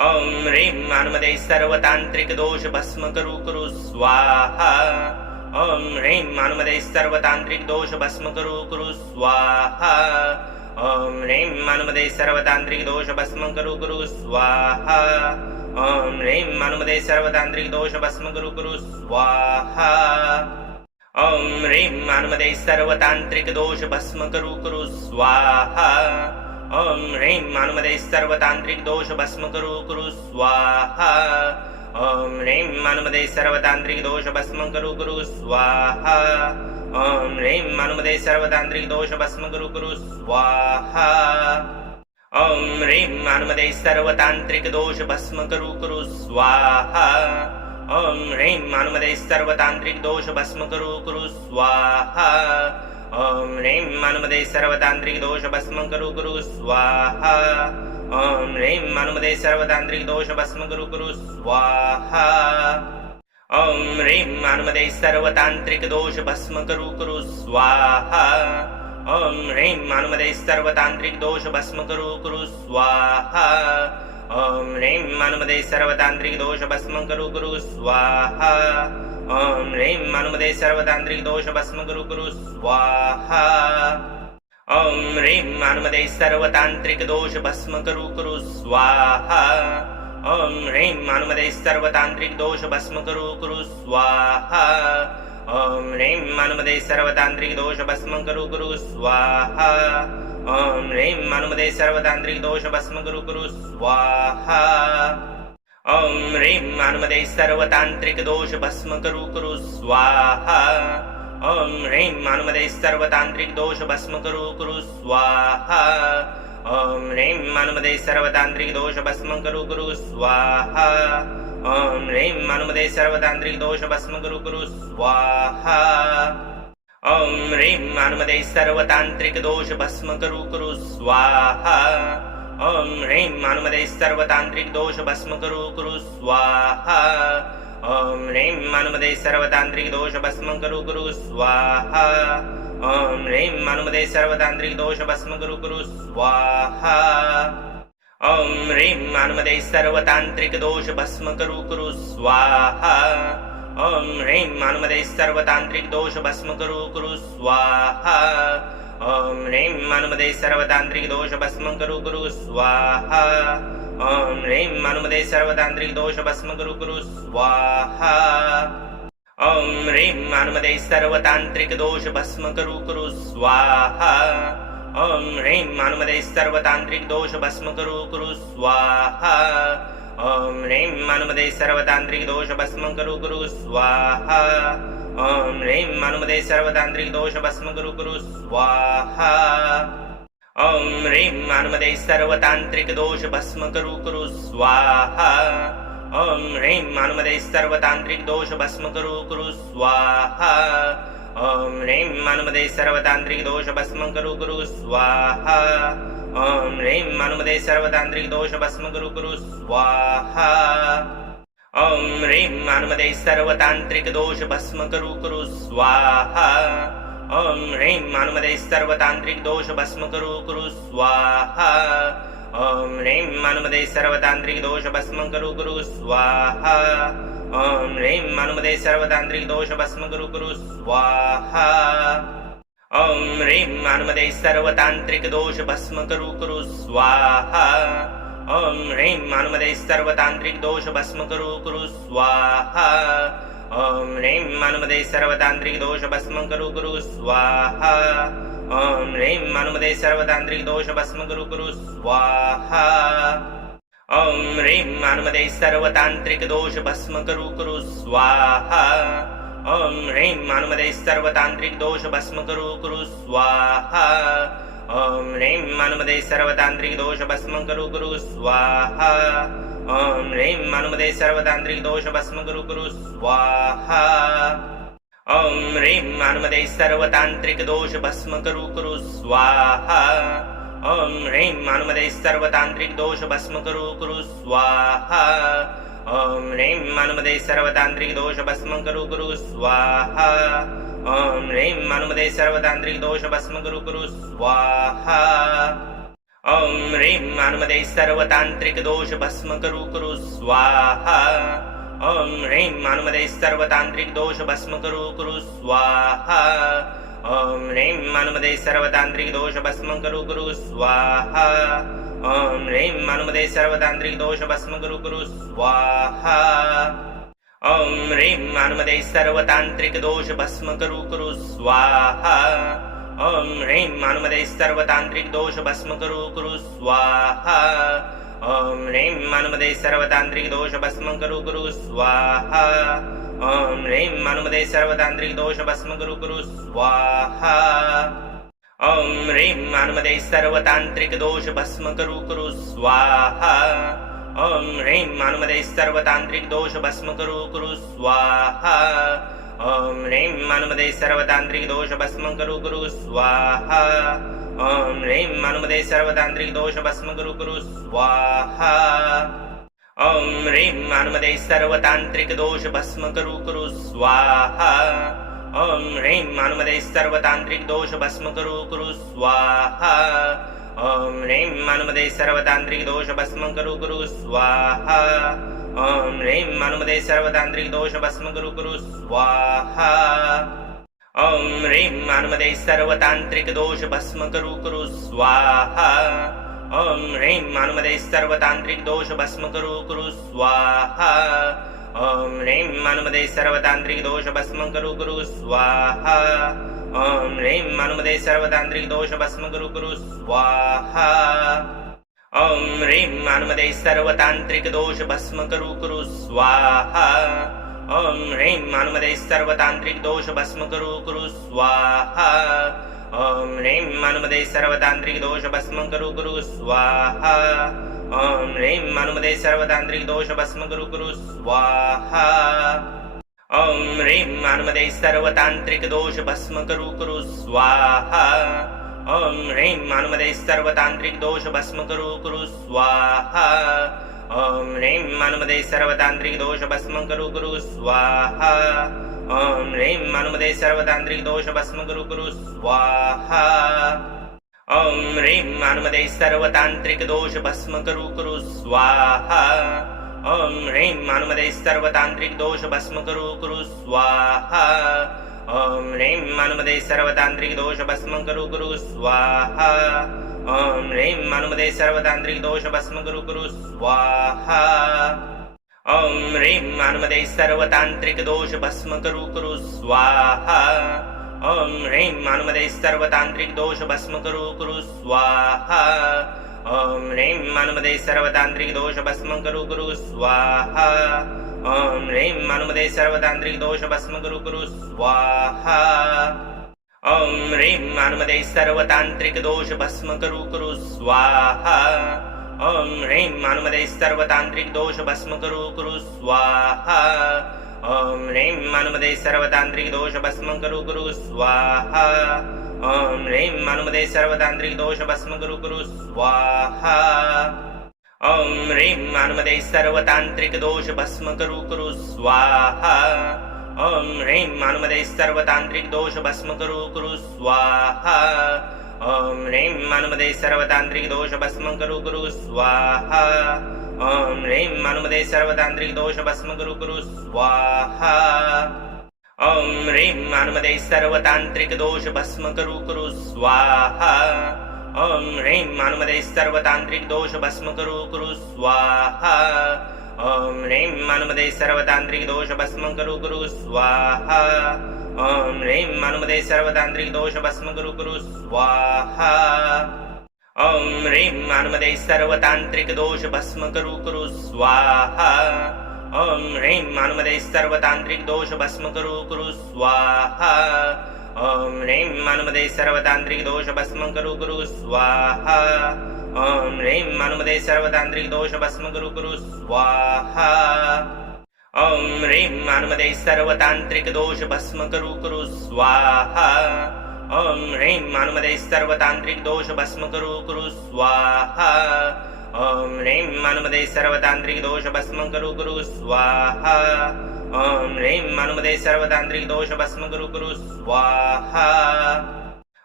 ॐ ह्रीं मानुमदे सर्वतांत्रिक दोष भस्म करू कुरु स्वाहा ॐ ह्रीं मानुमदे सर्वतांत्रिक दोष भस्म करू कुरु स्वाहा ॐ ह्रीं मानुमदे सर्वतांत्रिक दोष भस्म करू कुरु स्वाहा ॐ ह्रीं मानुमदे सर्वतांत्रिक दोष भस्म करू कुरु स्वाहा ॐ ह्रीं हनुमते सर्वतान्त्रिक दोष भस्म कुरु स्वाहा ॐ ह्रीं हनुमते सर्वतान्त्रिक दोष भस्म कुरु स्वाहा ॐ ह्रीं हनुमते सर्वतान्त्रिक दोष भस्म कुरु स्वाहा ॐ ह्रीं हनुमते सर्वतान्त्रिक दोष भस्म कुरु स्वाहा ॐ ह्रीं हनुमते सर्वतान्त्रिक दोष भस्म कुरु स्वाहा ॐ ह्रीं हनुमते सर्वतान्त्रिक दोष भस्म कुरु स्वाहा ॐ ह्रीं हनुमते सर्वतान्त्रिक दोष भस्म कुरु स्वाहा ॐ ह्रीं हनुमते सर्वतान्त्रिक दोष भस्म कुरु स्वाहा ॐ ह्रीं हनुमते सर्वतान्त्रिक दोष भस्म कुरु स्वाहा ॐ ह्रीं हनुमते सर्वतान्त्रिक दोष भस्म कुरु स्वाहा ॐ ह्रीं हनुमते सर्वतान्त्रिक दोष भस्म कुरु स्वाहा ॐ ह्रीं हनुमते सर्वतान्त्रिक दोष भस्म कुरु स्वाहा ॐ ह्रीं हनुमते सर्वतान्त्रिक दोष भस्म कुरु स्वाहा ॐ ह्रीं हनुमते सर्वतान्त्रिक दोष भस्म कुरु स्वाहा ॐ ह्रीं हनुमते सर्वतान्त्रिक दोष भस्म कुरु स्वाहा ॐ ह्रीं हनुमते सर्वतान्त्रिक दोष भस्म कुरु स्वाहा ॐ ह्रीं हनुमते सर्वतान्त्रिक दोष भस्म कुरु स्वाहा ॐ ह्रीं हनुमते सर्वतान्त्रिक दोष भस्म कुरु स्वाहा ॐ ह्रीं हनुमते सर्वतान्त्रिक दोष भस्म कुरु स्वाहा ॐ ह्रीं हनुमते सर्वतान्त्रिक दोष भस्म कुरु स्वाहा ॐ ह्रीं हनुमते सर्वतान्त्रिक दोष भस्म कुरु स्वाहा ॐ ह्रीं हनुमते सर्वतान्त्रिक दोष भस्म कुरु स्वाहा ॐ ह्रीं हनुमते सर्वतान्त्रिक दोष भस्म कुरु स्वाहा ॐ ह्रीं हनुमते सर्वतान्त्रिक दोष भस्म कुरु स्वाहा ॐ ह्रीं हनुमते सर्वतान्त्रिक दोष भस्म कुरु स्वाहा ॐ ह्रीं हनुमते सर्वतान्त्रिक दोष भस्म कुरु स्वाहा ॐ ह्रीं हनुमते सर्वतान्त्रिक दोष भस्म कुरु स्वाहा ॐ ह्रीं हनुमते सर्वतान्त्रिक दोष भस्म कुरु स्वाहा ॐ ह्रीं हनुमते सर्वतान्त्रिक दोष भस्म कुरु स्वाहा ॐ ह्रीं हनुमते सर्वतान्त्रिक दोष भस्म कुरु स्वाहा ॐ ह्रीं हनुमते सर्वतान्त्रिक दोष भस्म कुरु स्वाहा ॐ ह्रीं हनुमते सर्वतान्त्रिक दोष भस्म कुरु स्वाहा ॐ ह्रीं हनुमते सर्वतान्त्रिक दोष भस्म कुरु स्वाहा ॐ ह्रीं हनुमते सर्वतान्त्रिक दोष भस्म कुरु स्वाहा ॐ ह्रीं हनुमते सर्वतान्त्रिक दोष भस्म कुरु स्वाहा ॐ ह्रीं हनुमते सर्वतान्त्रिक दोष भस्म कुरु स्वाहा ॐ ह्रीं हनुमते सर्वतान्त्रिक दोष भस्म कुरु स्वाहा ॐ ह्रीं हनुमते सर्वतान्त्रिक दोष भस्म कुरु स्वाहा ॐ ह्रीं हनुमते सर्वतान्त्रिक दोष भस्म कुरु स्वाहा ॐ ह्रीं हनुमते सर्वतान्त्रिक दोष भस्म कुरु स्वाहा ॐ ह्रीं हनुमते सर्वतान्त्रिक दोष भस्म कुरु स्वाहा ॐ ह्रीं हनुमते सर्वतान्त्रिक दोष भस्म कुरु स्वाहा ॐ ह्रीं हनुमते सर्वतान्त्रिक दोष भस्म कुरु स्वाहा ॐ ह्रीं हनुमते सर्वतान्त्रिक दोष भस्म कुरु स्वाहा ॐ ह्रीं हनुमते सर्वतान्त्रिक दोष भस्म कुरु स्वाहा ॐ ह्रीं हनुमते सर्वतान्त्रिक दोष भस्म कुरु स्वाहा ॐ ह्रीं हनुमते सर्वतान्त्रिक दोष भस्म कुरु स्वाहा ॐ ह्रीं हनुमते सर्वतान्त्रिक दोष भस्म कुरु स्वाहा ॐ ह्रीं हनुमते सर्वतान्त्रिक दोष भस्म कुरु स्वाहा ॐ ह्रीं हनुमते सर्वतान्त्रिक दोष भस्म कुरु स्वाहा ॐ ह्रीं हनुमते सर्वतान्त्रिक दोष भस्म कुरु स्वाहा ॐ ह्रीं हनुमते सर्वतान्त्रिक दोष भस्म कुरु स्वाहा ॐ ह्रीं हनुमते सर्वतान्त्रिक दोष भस्म कुरु स्वाहा ॐ ह्रीं हनुमते सर्वतान्त्रिक दोष भस्म कुरु स्वाहा ॐ ह्रीं हनुमते सर्वतान्त्रिक दोष भस्म कुरु स्वाहा ॐ ह्रीं हनुमते सर्वतान्त्रिक दोष भस्म कुरु स्वाहा ॐ ह्रीं हनुमते सर्वतान्त्रिक दोष भस्म कुरु कुरु स्वाहा ॐ ह्रीं हनुमते सर्वतान्त्रिक दोष भस्म कुरु कुरु स्वाहा ॐ ह्रीं हनुमते सर्वतान्त्रिक दोष भस्म कुरु कुरु स्वाहा ॐ ह्रीं हनुमते सर्वतान्त्रिक दोष भस्म कुरु कुरु स्वाहा ॐ ह्रीं हनुमते सर्वतान्त्रिक दोष भस्म कुरु कुरु स्वाहा ॐ ह्रीं हनुमते सर्वतान्त्रिक दोष भस्म कुरु कुरु स्वाहा ॐ ह्रीं हनुमते सर्वतान्त्रिक दोष भस्म कुरु कुरु स्वाहा ॐ ह्रीं हनुमते सर्वतान्त्रिक दोष भस्म कुरु कुरु स्वाहा ॐ ह्रीं हनुमते सर्वतान्त्रिक दोष भस्म कुरु कुरु स्वाहा ॐ ह्रीं हनुमते सर्वतान्त्रिक दोष भस्म कुरु कुरु स्वाहा ॐ ह्रीं हनुमते सर्वतान्त्रिक दोष भस्म कुरु कुरु स्वाहा ॐ ह्रीं हनुमते सर्वतान्त्रिक दोष भस्म कुरु कुरु स्वाहा ॐ ह्रीं हनुमते सर्वतान्त्रिक दोष भस्म कुरु कुरु स्वाहा ॐ ह्रीं हनुमते सर्वतान्त्रिक दोष भस्म कुरु कुरु स्वाहा ॐ ह्रीं हनुमते सर्वतान्त्रिक दोष भस्म कुरु कुरु स्वाहा ॐ ह्रीं हनुमते सर्वतान्त्रिक दोष भस्म कुरु कुरु स्वाहा ॐ ह्रीं हनुमते सर्वतान्त्रिक दोष भस्म कुरु कुरु स्वाहा ॐ ह्रीं हनुमते सर्वतान्त्रिक दोष भस्म कुरु कुरु स्वाहा ॐ ह्रीं हनुमते सर्वतान्त्रिक दोष भस्म कुरु कुरु स्वाहा ॐ ह्रीं हनुमते सर्वतान्त्रिक दोष भस्म कुरु कुरु स्वाहा ॐ ह्रीं हनुमते सर्वतान्त्रिक दोष भस्म कुरु कुरु स्वाहा ॐ ह्रीं हनुमते सर्वतान्त्रिक दोष भस्म कुरु कुरु स्वाहा ॐ ह्रीं हनुमते सर्वतान्त्रिक दोष भस्म कुरु कुरु स्वाहा ॐ ह्रीं हनुमते सर्वतान्त्रिक दोष भस्म कुरु कुरु स्वाहा ॐ ह्रीं हनुमते सर्वतान्त्रिक दोष भस्म कुरु कुरु स्वाहा ॐ ह्रीं हनुमते सर्वतान्त्रिक दोष भस्म कुरु कुरु स्वाहा ॐ ह्रीं हनुमते सर्वतान्त्रिक दोष भस्म कुरु कुरु स्वाहा ॐ ह्रीं हनुमते सर्वतान्त्रिक दोष भस्म कुरु कुरु स्वाहा ॐ ह्रीं हनुमते सर्वतान्त्रिक दोष भस्म कुरु कुरु स्वाहा ॐ ह्रीं हनुमते सर्वतान्त्रिक दोष भस्म कुरु कुरु स्वाहा ॐ ह्रीं हनुमते सर्वतान्त्रिक दोष भस्म कुरु कुरु स्वाहा ॐ ह्रीं हनुमते सर्वतान्त्रिक दोष भस्म कुरु कुरु स्वाहा ॐ ह्रीं हनुमते सर्वतान्त्रिक दोष भस्म कुरु कुरु स्वाहा ॐ ह्रीं हनुमते सर्वतान्त्रिक दोष भस्म कुरु कुरु स्वाहा ॐ ह्रीं हनुमते सर्वतान्त्रिक दोष भस्म कुरु कुरु स्वाहा ॐ ह्रीं हनुमते सर्वतान्त्रिक दोष भस्म कुरु कुरु स्वाहा ॐ ह्रीं हनुमते सर्वतान्त्रिक दोष भस्म कुरु कुरु स्वाहा ॐ ह्रीं हनुमते सर्वतान्त्रिक दोष भस्म कुरु कुरु स्वाहा ॐ ह्रीं हनुमते सर्वतान्त्रिक दोष भस्म कुरु कुरु स्वाहा ॐ ह्रीं हनुमते सर्वतान्त्रिक दोष भस्म कुरु कुरु स्वाहा ॐ ह्रीं हनुमते सर्वतान्त्रिक दोष भस्म कुरु कुरु स्वाहा ॐ ह्रीं हनुमते सर्वतान्त्रिक दोष भस्म कुरु कुरु स्वाहा ॐ ह्रीं हनुमते सर्वतान्त्रिक दोष भस्म कुरु कुरु स्वाहा ॐ ह्रीं हनुमते सर्वतान्त्रिक दोष भस्म कुरु कुरु स्वाहा ॐ ह्रीं हनुमते सर्वतान्त्रिक दोष भस्म कुरु कुरु स्वाहा ॐ ह्रीं हनुमते सर्वतान्त्रिक दोष भस्म कुरु कुरु स्वाहा ॐ ह्रीं हनुमते सर्वतान्त्रिक दोष भस्म कुरु कुरु स्वाहा ॐ ह्रीं हनुमते सर्वतान्त्रिक दोष भस्म कुरु कुरु स्वाहा ॐ ह्रीं हनुमते सर्वतान्त्रिक दोष भस्म कुरु कुरु स्वाहा ॐ ह्रीं हनुमते सर्वतान्त्रिक दोष भस्म कुरु कुरु स्वाहा ॐ ह्रीं हनुमते सर्वतान्त्रिक दोष भस्म कुरु कुरु स्वाहा ॐ ह्रीं हनुमते सर्वतान्त्रिक दोष भस्म कुरु कुरु स्वाहा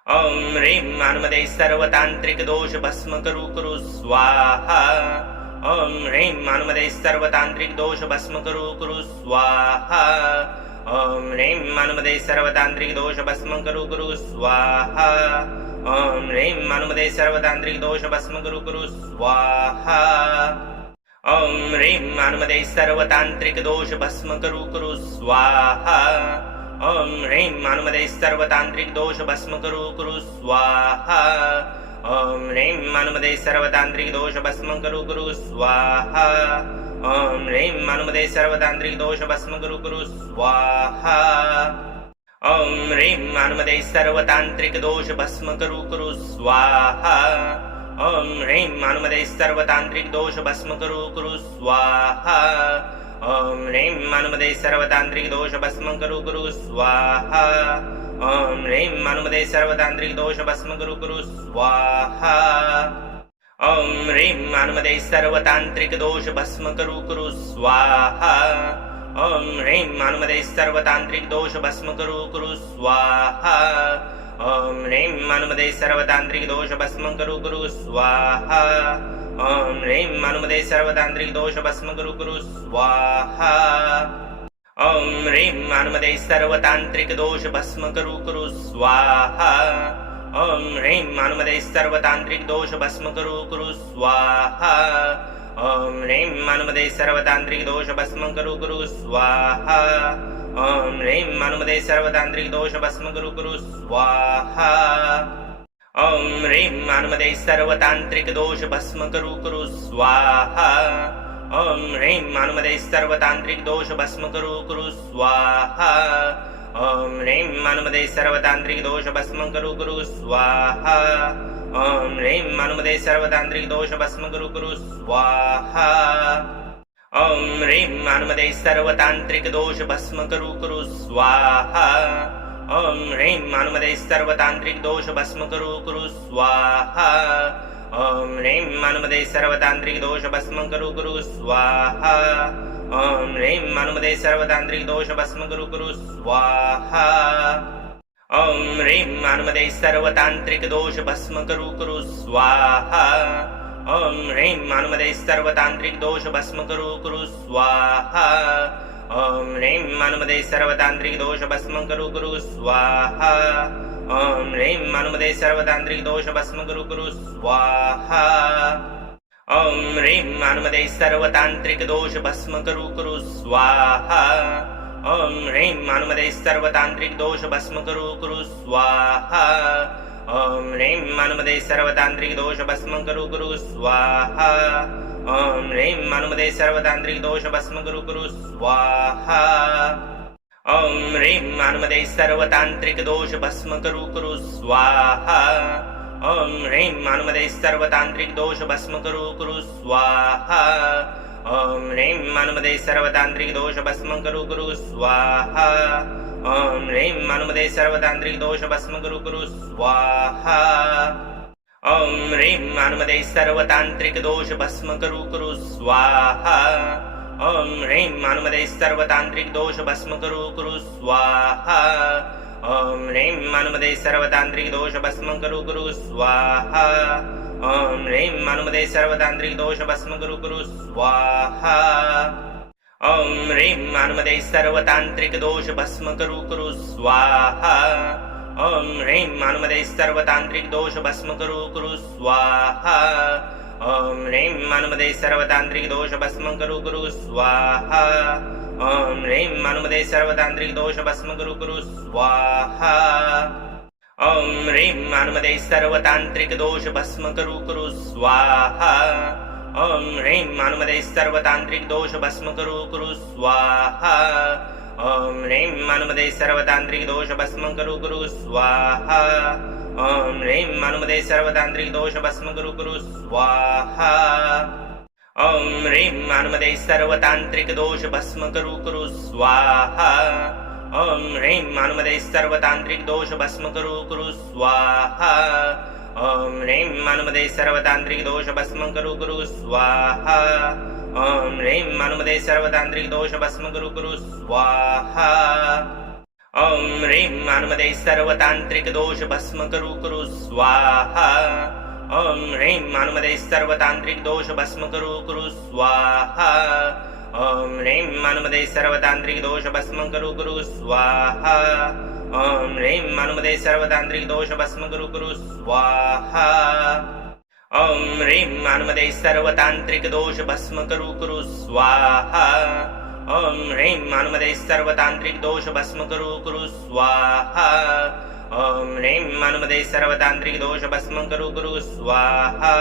ॐ ह्रीं हनुमते सर्वतान्त्रिक दोष भस्म कुरु कुरु स्वाहा ॐ ह्रीं हनुमते सर्वतान्त्रिक दोष भस्म कुरु कुरु स्वाहा ॐ ह्रीं हनुमते सर्वतान्त्रिक दोष भस्म कुरु कुरु स्वाहा ॐ ह्रीं हनुमते सर्वतान्त्रिक दोष भस्म कुरु कुरु स्वाहा ॐ ह्रीं मानुमदे सर्वतांत्रिक दोष भस्म करू कुरु स्वाहा ॐ ह्रीं मानुमदे सर्वतांत्रिक दोष भस्म करू कुरु स्वाहा ॐ ह्रीं मानुमदे सर्वतांत्रिक दोष भस्म करू कुरु स्वाहा ॐ ह्रीं मानुमदे सर्वतांत्रिक दोष भस्म करू कुरु स्वाहा ॐ ह्रीं मानुमदे सर्वतांत्रिक दोष भस्म करू कुरु स्वाहा ॐ ह्रीं मानुमदे सर्वतांत्रिक दोष भस्म करू कुरु स्वाहा ॐ ह्रीं मानुमदे सर्वतांत्रिक दोष भस्म करू कुरु स्वाहा ॐ ह्रीं मानुमदे सर्वतांत्रिक दोष भस्म करू कुरु स्वाहा ॐ ह्रीं मानुमदे सर्वतांत्रिक दोष भस्म करू कुरु स्वाहा ॐ ह्रीं मानुमदे सर्वतांत्रिक दोष भस्म करू कुरु स्वाहा ॐ ह्रीं मानुमदे सर्वतांत्रिक दोष भस्म करू कुरु स्वाहा ॐ ह्रीं मानुमदे सर्वतांत्रिक दोष भस्म करू कुरु स्वाहा ॐ ह्रीं मानुमदे सर्वतांत्रिक दोष भस्म करू कुरु स्वाहा ॐ ह्रीं मानुमदे सर्वतांत्रिक दोष भस्म करू कुरु स्वाहा ॐ ह्रीं मानुमदे सर्वतांत्रिक दोष भस्म करू कुरु स्वाहा ॐ ह्रीं मानुमदे सर्वतांत्रिक दोष भस्म करू कुरु स्वाहा ॐ ह्रीं मानुमदे सर्वतांत्रिक दोष भस्म करू कुरु स्वाहा ॐ ह्रीं मानुमदे सर्वतांत्रिक दोष भस्म करू कुरु स्वाहा ॐ ह्रीं मानुमदे सर्वतांत्रिक दोष भस्म करू कुरु स्वाहा ॐ ह्रीं मानुमदे सर्वतांत्रिक दोष भस्म करू कुरु स्वाहा ॐ ह्रीं मानुमदे सर्वतांत्रिक दोष भस्म करू कुरु स्वाहा ॐ ह्रीं मानुमदे सर्वतांत्रिक दोष भस्म करू कुरु स्वाहा ॐ ह्रीं मानुमदे सर्वतांत्रिक दोष भस्म करू कुरु स्वाहा ॐ ह्रीं मानुमदे सर्वतांत्रिक दोष भस्म करू कुरु स्वाहा ॐ ह्रीं मानुमदे सर्वतांत्रिक दोष भस्म करू कुरु स्वाहा ॐ ह्रीं मानुमदे सर्वतांत्रिक दोष भस्म करू कुरु स्वाहा ॐ ह्रीं मानुमदे सर्वतांत्रिक दोष भस्म करू कुरु स्वाहा ॐ ह्रीं मानुमदे सर्वतांत्रिक दोष भस्म करू कुरु स्वाहा ॐ ह्रीं मानुमदे सर्वतांत्रिक दोष भस्म करू कुरु स्वाहा ॐ ह्रीं मानुमदे सर्वतांत्रिक दोष भस्म करू कुरु स्वाहा ॐ ह्रीं मानुमदे सर्वतांत्रिक दोष भस्म करू कुरु स्वाहा ॐ ह्रीं मानुमदे सर्वतांत्रिक दोष भस्म करू कुरु स्वाहा ॐ ह्रीं मानुमदे सर्वतांत्रिक दोष भस्म करू कुरु स्वाहा ॐ ह्रीं मानुमदे सर्वतांत्रिक दोष भस्म करू कुरु स्वाहा ॐ ह्रीं मानुमदे सर्वतांत्रिक दोष भस्म करू कुरु स्वाहा ॐ ह्रीं मानुमदे सर्वतांत्रिक दोष भस्म करू कुरु स्वाहा ॐ ह्रीं मानुमदे सर्वतांत्रिक दोष भस्म करू कुरु स्वाहा ॐ ह्रीं मानुमदे सर्वतांत्रिक दोष भस्म करू कुरु स्वाहा ॐ ह्रीं मानुमदे सर्वतांत्रिक दोष भस्म करू कुरु स्वाहा ॐ ह्रीं मानुमदे सर्वतांत्रिक दोष भस्म करू कुरु स्वाहा ॐ ह्रीं मानुमदे सर्वतांत्रिक दोष भस्म करू कुरु स्वाहा ॐ ह्रीं मानुमदे सर्वतांत्रिक दोष भस्म करू कुरु स्वाहा ॐ ह्रीं मानुमदे सर्वतांत्रिक दोष भस्म करू कुरु स्वाहा ॐ ह्रीं मानुमदे सर्वतांत्रिक दोष भस्म करू कुरु स्वाहा ॐ ह्रीं मानुमदे सर्वतांत्रिक दोष भस्म करू कुरु स्वाहा ॐ ह्रीं मानुमदे सर्वतांत्रिक दोष भस्म करू कुरु स्वाहा ॐ ह्रीं मानुमदे सर्वतांत्रिक दोष भस्म करू कुरु स्वाहा ॐ ह्रीं मानुमदे सर्वतांत्रिक दोष भस्म करू कुरु स्वाहा ॐ ह्रीं मानुमदे सर्वतांत्रिक दोष भस्म करू कुरु स्वाहा ॐ ह्रीं मानुमदे सर्वतांत्रिक दोष भस्म करू कुरु स्वाहा ॐ ह्रीं मानुमदे सर्वतांत्रिक दोष भस्म करू कुरु स्वाहा ॐ ह्रीं मानुमदे सर्वतांत्रिक दोष भस्म करू कुरु स्वाहा ॐ ह्रीं मानुमदे सर्वतांत्रिक दोष भस्म करू कुरु स्वाहा ॐ ह्रीं मानुमदे सर्वतांत्रिक दोष भस्म करू कुरु स्वाहा ॐ ह्रीं मानुमदे सर्वतांत्रिक दोष भस्म करू कुरु स्वाहा ॐ ह्रीं मानुमदे सर्वतांत्रिक दोष भस्म करू कुरु स्वाहा ॐ ह्रीं मानुमदे सर्वतान्त्रिक दोष भस्म करू कुरु स्वाहा ॐ ह्रीं मानुमदे सर्वतान्त्रिक दोष भस्म करू स्वाहा ॐ ह्रीं मानुमदे सर्वतान्त्रिक दोष भस्म करू स्वाहा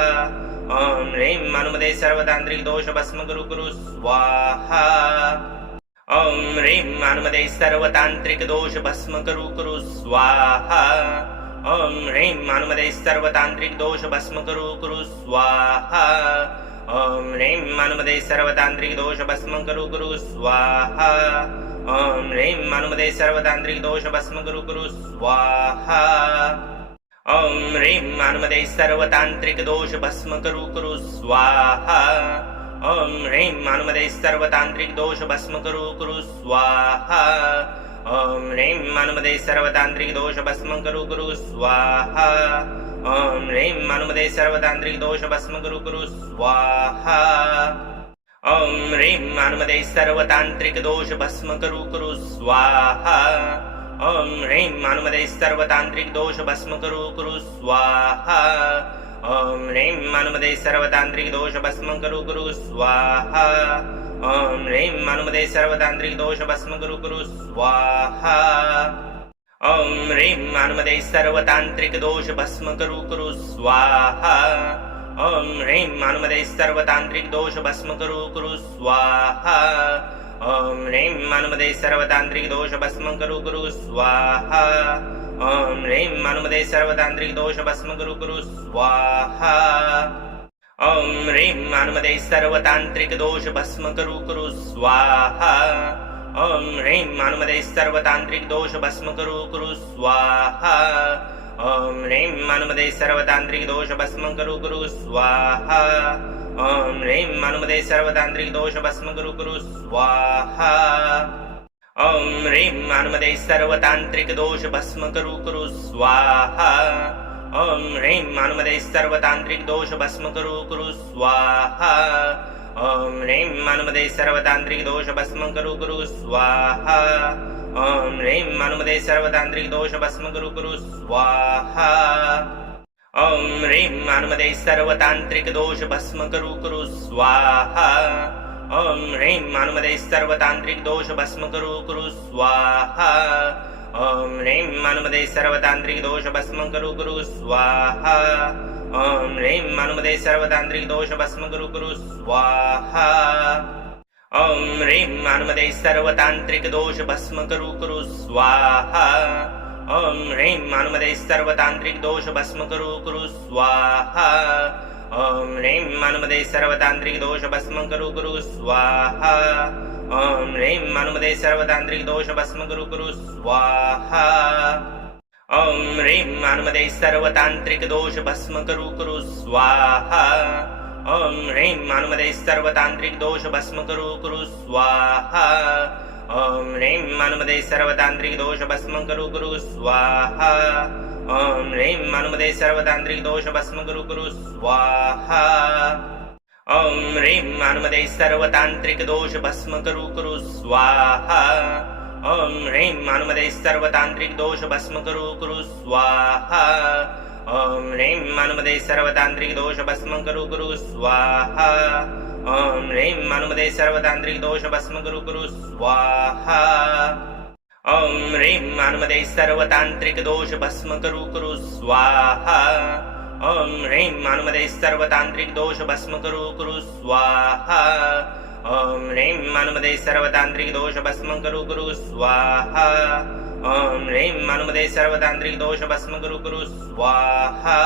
ॐ ह्रीं मानुमदे सर्वतान्त्रिक दोष भस्म करू स्वाहा ॐ ह्रीं मानुमदे सर्वतान्त्रिक दोष भस्म करू स्वाहा ॐ ह्रीं मानुमदे सर्वतान्त्रिक दोष भस्म करू स्वाहा ॐ ह्रीं मानुमदे सर्वतान्त्रिक दोष भस्म करू स्वाहा ॐ ह्रीं मानुमदे सर्वतान्त्रिक दोष भस्म करू स्वाहा ॐ ह्रीं मानुमदे सर्वतान्त्रिक दोष भस्म करू स्वाहा ॐ ह्रीं मानुमदे सर्वतान्त्रिक दोष भस्म करू स्वाहा ॐ ह्रीं मानुमदे सर्वतान्त्रिक दोष भस्म करू स्वाहा ॐ ह्रीं मानुमदे सर्वतान्त्रिक दोष भस्म करू स्वाहा ॐ ह्रीं मानुमदे सर्वतान्त्रिक दोष भस्म करू स्वाहा ॐ ह्रीं मानुमदे सर्वतान्त्रिक दोष भस्म करू स्वाहा ॐ ह्रीं मानुमदे सर्वतान्त्रिक दोष भस्म करू स्वाहा ॐ ह्रीं मानुमदे सर्वतान्त्रिक दोष भस्म करू स्वाहा ॐ ह्रीं मानुमदे सर्वतान्त्रिक दोष भस्म करू स्वाहा ॐ ह्रीं मानुमदे सर्वतान्त्रिक दोष भस्म करू स्वाहा ॐ ह्रीं मानुमदे सर्वतान्त्रिक दोष भस्म करू स्वाहा ॐ ह्रीं मानुमदे सर्वतान्त्रिक दोष भस्म करू स्वाहा ॐ ह्रीं मानुमदे सर्वतान्त्रिक दोष भस्म करू स्वाहा ॐ ह्रीं मानुमदे सर्वतान्त्रिक दोष भस्म करू स्वाहा ॐ ह्रीं मानुमदे सर्वतान्त्रिक दोष भस्म करू स्वाहा ॐ ह्रीं मानुमदे सर्वतान्त्रिक दोष भस्म करू स्वाहा ॐ ह्रीं मानुमदे सर्वतान्त्रिक दोष भस्म करू स्वाहा ॐ ह्रीं मानुमदे सर्वतान्त्रिक दोष भस्म करू स्वाहा ॐ ह्रीं मानुमदे सर्वतान्त्रिक दोष भस्म करू स्वाहा ॐ ह्रीं मानुमदे सर्वतान्त्रिक दोष भस्म करू स्वाहा ॐ ह्रीं मानुमदे सर्वतान्त्रिक दोष भस्म करू स्वाहा ॐ ह्रीं मानुमदे सर्वतान्त्रिक दोष भस्म करू स्वाहा ॐ ह्रीं मानुमदे सर्वतान्त्रिक दोष भस्म करू स्वाहा ॐ ह्रीं मानुमदे सर्वतान्त्रिक दोष भस्म करू स्वाहा ॐ ह्रीं मानुमदे सर्वतान्त्रिक दोष भस्म करू स्वाहा ॐ ह्रीं मानुमदे सर्वतान्त्रिक दोष भस्म करू स्वाहा ॐ ह्रीं मानुमदे सर्वतान्त्रिक दोष भस्म करू स्वाहा ॐ ह्रीं मानुमदे सर्वतान्त्रिक दोष भस्म करू स्वाहा ॐ ह्रीं मानुमदे सर्वतान्त्रिक दोष भस्म करू स्वाहा ॐ ह्रीं मानुमदे सर्वतान्त्रिक दोष भस्म करू स्वाहा ॐ ह्रीं मानुमदे सर्वतान्त्रिक दोष भस्म करू स्वाहा ॐ ह्रीं मानुमदे सर्वतान्त्रिक दोष भस्म करू स्वाहा ॐ ह्रीं मानुमदे सर्वतान्त्रिक दोष भस्म करू स्वाहा ॐ ह्रीं मानुमदे सर्वतान्त्रिक दोष भस्म करू स्वाहा ॐ ह्रीं मानुमदे सर्वतान्त्रिक दोष भस्म करू स्वाहा ॐ ह्रीं मानुमदे सर्वतान्त्रिक दोष भस्म करू स्वाहा ॐ ह्रीं मानुमदे सर्वतान्त्रिक दोष भस्म करू स्वाहा ॐ ह्रीं मानुमदे सर्वतान्त्रिक दोष भस्म करू स्वाहा ॐ ह्रीं मानुमदे सर्वतान्त्रिक दोष भस्म करू स्वाहा ॐ ह्रीं मानुमदे सर्वतान्त्रिक दोष भस्म करू स्वाहा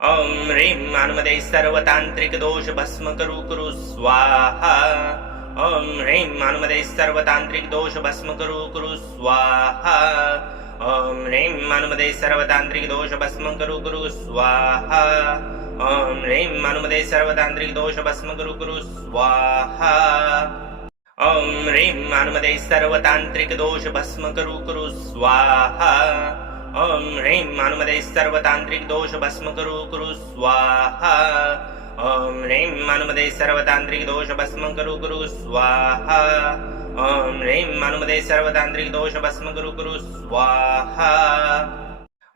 ॐ ह्रीं मानुमदे सर्वतान्त्रिक दोष भस्म करू स्वाहा ॐ ह्रीं मानुमदे सर्वतान्त्रिक दोष भस्म करू स्वाहा ॐ ह्रीं मानुमदे सर्वतान्त्रिक दोष भस्म करू स्वाहा ॐ ह्रीं मानुमदे सर्वतान्त्रिक दोष भस्म करू स्वाहा ॐ ह्रीं मानुमदे सर्वतान्त्रिक दोष भस्म करू स्वाहा ॐ ह्रीं मानुमदे सर्वतान्त्रिक दोष भस्म करू स्वाहा ॐ ह्रीं मानुमदे सर्वतान्त्रिक दोष भस्म करू स्वाहा ॐ ह्रीं मानुमदे सर्वतान्त्रिक दोष भस्म करू स्वाहा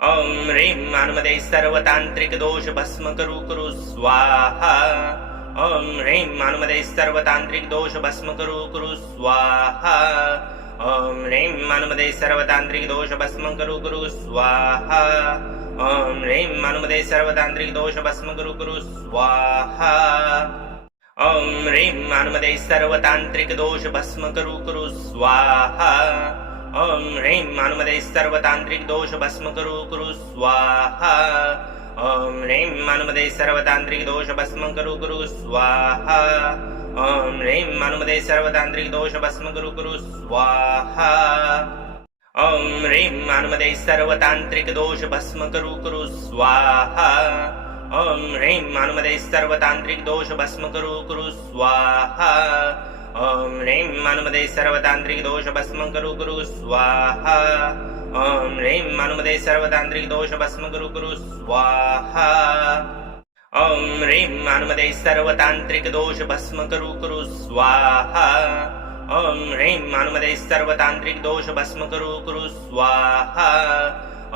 ॐ ॐ ह्रीं हनुमते सर्वतान्त्रिक दोष भस्म कुरु स्वाहा ॐ ह्रीं हनुमते सर्वतान्त्रिक दोष भस्म कुरु स्वाहा ॐ ह्रीं हनुमते सर्वतान्त्रिक दोष भस्म कुरु स्वाहा ॐ ह्रीं हनुमते सर्वतान्त्रिक दोष भस्म कुरु स्वाहा ॐ ह्रीं हनुमते सर्वतान्त्रिक दोष भस्म कुरु स्वाहा ॐ ह्रीं हनुमते सर्वतान्त्रिक दोष भस्म कुरु स्वाहा ॐ ह्रीं हनुमते सर्वतान्त्रिक दोष भस्म कुरु स्वाहा ॐ ह्रीं हनुमते सर्वतान्त्रिक दोष भस्म कुरु स्वाहा ॐ ह्रीं हनुमते सर्वतान्त्रिक दोष भस्म कुरु स्वाहा ॐ ह्रीं हनुमते सर्वतान्त्रिक दोष भस्म कुरु स्वाहा ॐ ह्रीं हनुमते सर्वतान्त्रिक दोष भस्म कुरु स्वाहा ॐ ह्रीं हनुमते सर्वतान्त्रिक दोष भस्म कुरु स्वाहा ॐ ह्रीं हनुमते सर्वतान्त्रिक दोष भस्म कुरु स्वाहा ॐ ह्रीं हनुमते सर्वतान्त्रिक दोष भस्म कुरु स्वाहा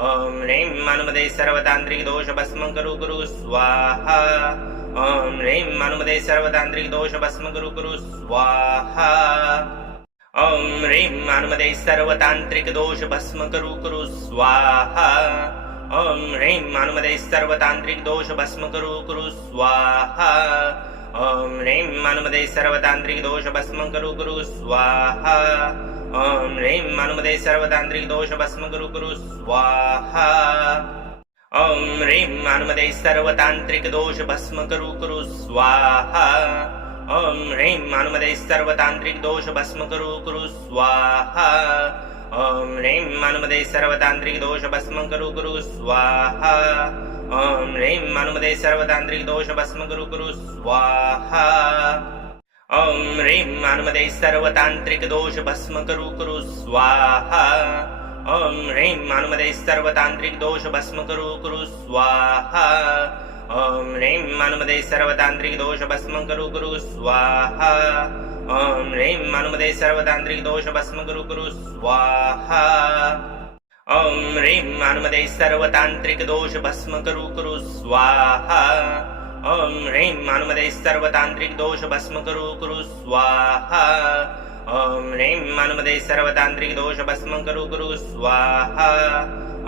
ॐ ह्रीं हनुमते सर्वतान्त्रिक दोष भस्म कुरु स्वाहा ॐ ह्रीं हनुमते सर्वतान्त्रिक दोष भस्म कुरु स्वाहा ॐ ह्रीं हनुमते सर्वतान्त्रिक दोष भस्म कुरु स्वाहा ॐ ह्रीं हनुमते सर्वतान्त्रिक दोष भस्म कुरु स्वाहा ॐ ह्रीं हनुमते सर्वतान्त्रिक दोष भस्म कुरु स्वाहा ॐ ह्रीं हनुमते सर्वतान्त्रिक दोष भस्म कुरु स्वाहा ॐ ह्रीं हनुमते सर्वतान्त्रिक दोष भस्म कुरु स्वाहा ॐ ह्रीं हनुमते सर्वतान्त्रिक दोष भस्म कुरु स्वाहा ॐ ह्रीं हनुमते सर्वतान्त्रिक दोष भस्म कुरु स्वाहा ॐ ह्रीं हनुमते सर्वतान्त्रिक दोष भस्म कुरु स्वाहा ॐ ह्रीं हनुमते सर्वतान्त्रिक दोष भस्म कुरु स्वाहा ॐ ह्रीं हनुमते सर्वतान्त्रिक दोष भस्म कुरु स्वाहा ॐ ह्रीं हनुमते सर्वतान्त्रिक दोष भस्म कुरु स्वाहा ॐ ह्रीं हनुमते सर्वतान्त्रिक दोष भस्म कुरु स्वाहा ॐ ह्रीं हनुमते सर्वतान्त्रिक दोष भस्म कुरु स्वाहा ॐ ह्रीं हनुमते सर्वतान्त्रिक दोष भस्म कुरु स्वाहा ॐ ह्रीं हनुमते सर्वतान्त्रिक दोष भस्म कुरु स्वाहा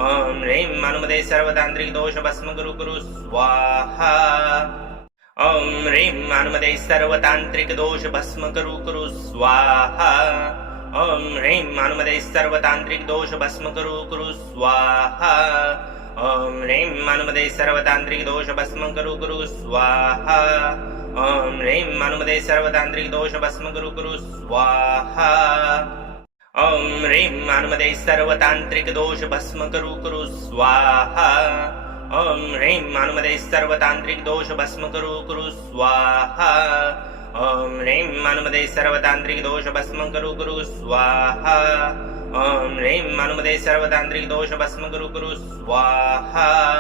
ॐ ह्रीं हनुमते सर्वतान्त्रिक दोष भस्म कुरु स्वाहा ॐ ह्रीं हनुमते सर्वतान्त्रिक दोष भस्म कुरु स्वाहा ॐ ह्रीं हनुमते सर्वतान्त्रिक दोष भस्म कुरु स्वाहा ॐ ह्रीं हनुमते सर्वतान्त्रिक दोष भस्म कुरु स्वाहा ॐ ह्रीं हनुमते सर्वतान्त्रिक दोष भस्म कुरु स्वाहा ॐ ह्रीं हनुमते सर्वतान्त्रिक दोष भस्म कुरु स्वाहा ॐ ह्रीं हनुमते सर्वतान्त्रिक दोष भस्म कुरु स्वाहा ॐ ह्रीं हनुमते सर्वतान्त्रिक दोष भस्म कुरु स्वाहा ॐ ह्रीं हनुमते सर्वतान्त्रिक दोष भस्म कुरु स्वाहा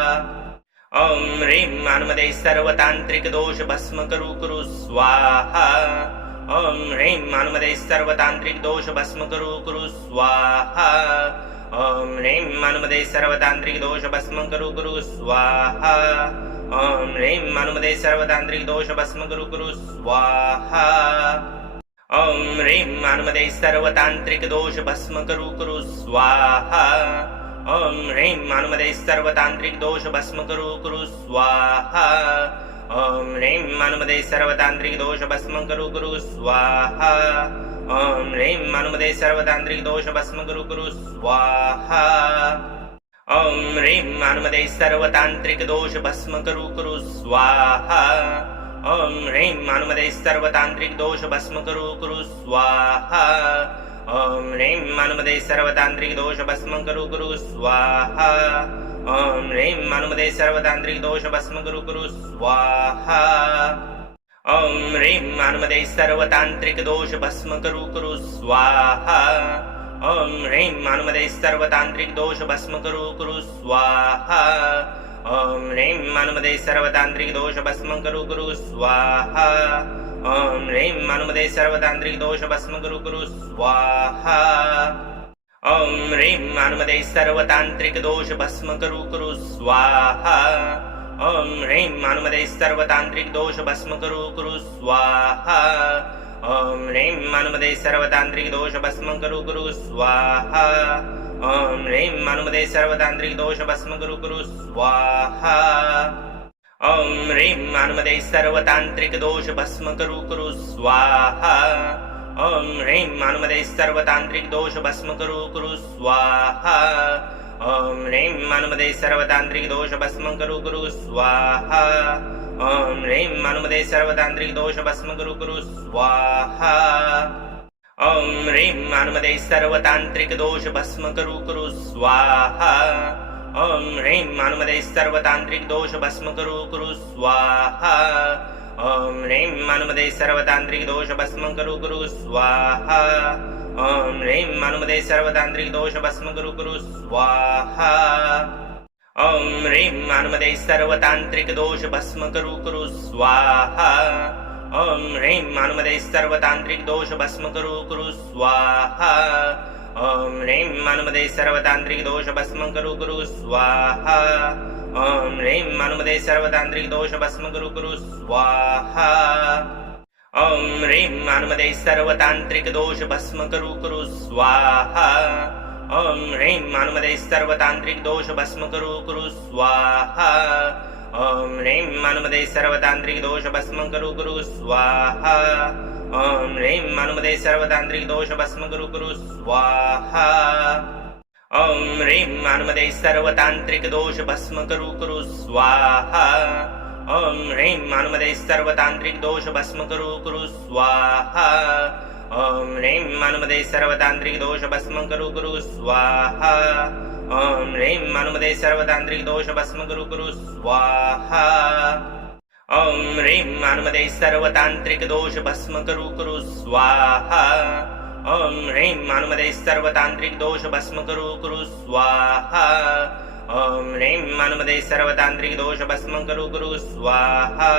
ॐ ह्रीं हनुमते सर्वतान्त्रिक दोष भस्म कुरु स्वाहा ॐ ह्रीं हनुमते सर्वतान्त्रिक दोष भस्म कुरु स्वाहा ॐ ह्रीं हनुमते सर्वतान्त्रिक दोष भस्म कुरु स्वाहा ॐ ह्रीं हनुमते सर्वतान्त्रिक दोष भस्म कुरु स्वाहा ॐ ह्रीं हनुमते सर्वतान्त्रिक दोष भस्म कुरु स्वाहा ॐ ह्रीं हनुमते सर्वतान्त्रिक दोष भस्म कुरु स्वाहा ॐ ह्रीं हनुमते सर्वतान्त्रिक दोष भस्म कुरु स्वाहा ॐ ह्रीं हनुमते सर्वतान्त्रिक दोष भस्म कुरु स्वाहा ॐ ह्रीं हनुमते सर्वतान्त्रिक दोष भस्म कुरु स्वाहा ॐ ह्रीं हनुमते सर्वतान्त्रिक दोष भस्म कुरु स्वाहा ॐ ह्रीं हनुमते सर्वतान्त्रिक दोष भस्म कुरु स्वाहा ॐ ह्रीं हनुमते सर्वतान्त्रिक दोष भस्म कुरु स्वाहा ॐ ह्रीं हनुमते सर्वतान्त्रिक दोष भस्म कुरु स्वाहा ॐ ह्रीं हनुमते सर्वतान्त्रिक दोष भस्म कुरु स्वाहा ॐ ह्रीं हनुमते सर्वतान्त्रिक दोष भस्म कुरु स्वाहा ॐ ह्रीं हनुमते सर्वतान्त्रिक दोष भस्म कुरु स्वाहा ॐ ह्रीं मानुमदे सर्वतांत्रिक दोष भस्म करू कुरु स्वाहा ॐ ह्रीं मानुमदे सर्वतांत्रिक दोष भस्म करू कुरु स्वाहा ॐ ह्रीं मानुमदे सर्वतांत्रिक दोष भस्म करू कुरु स्वाहा ॐ ह्रीं मानुमदे सर्वतांत्रिक दोष भस्म करू कुरु स्वाहा ॐ ह्रीं मानुमदे सर्वतांत्रिक दोष भस्म करू कुरु स्वाहा ॐ ह्रीं मानुमदे सर्वतांत्रिक दोष भस्म करू कुरु स्वाहा ॐ ह्रीं मानुमदे सर्वतांत्रिक दोष भस्म करू कुरु स्वाहा ॐ ह्रीं मानुमदे सर्वतांत्रिक दोष भस्म करू कुरु स्वाहा ॐ ह्रीं मानुमदे सर्वतांत्रिक दोष भस्म करू कुरु स्वाहा ॐ ह्रीं मानुमदे सर्वतांत्रिक दोष भस्म करू कुरु स्वाहा ॐ ह्रीं मानुमदे सर्वतांत्रिक दोष भस्म करू कुरु स्वाहा ॐ ह्रीं मानुमदे सर्वतांत्रिक दोष भस्म करू कुरु स्वाहा ॐ ह्रीं मानुमदे सर्वतांत्रिक दोष भस्म करू कुरु स्वाहा ॐ ह्रीं मानुमदे सर्वतांत्रिक दोष भस्म करू कुरु स्वाहा ॐ ह्रीं मानुमदे सर्वतांत्रिक दोष भस्म करू कुरु स्वाहा ॐ ह्रीं मानुमदे सर्वतांत्रिक दोष भस्म करू कुरु स्वाहा ॐ ह्रीं मानुमदे सर्वतांत्रिक दोष भस्म करू कुरु स्वाहा ॐ ह्रीं मानुमदे सर्वतांत्रिक दोष भस्म करू कुरु स्वाहा ॐ ह्रीं मानुमदे सर्वतांत्रिक दोष भस्म करू कुरु स्वाहा ॐ ह्रीं मानुमदे सर्वतांत्रिक दोष भस्म करू कुरु स्वाहा ॐ ह्रीं मानुमदे सर्वतांत्रिक दोष भस्म करू कुरु स्वाहा ॐ ह्रीं मानुमदे सर्वतांत्रिक दोष भस्म करू कुरु स्वाहा ॐ ह्रीं मानुमदे सर्वतांत्रिक दोष भस्म करू कुरु स्वाहा ॐ ह्रीं मानुमदे सर्वतांत्रिक दोष भस्म करू कुरु स्वाहा ॐ ह्रीं मानुमदे सर्वतांत्रिक दोष भस्म करू कुरु स्वाहा ॐ ह्रीं मानुमदे सर्वतांत्रिक दोष भस्म करू कुरु स्वाहा ॐ ह्रीं मानुमदे सर्वतांत्रिक दोष भस्म करू कुरु स्वाहा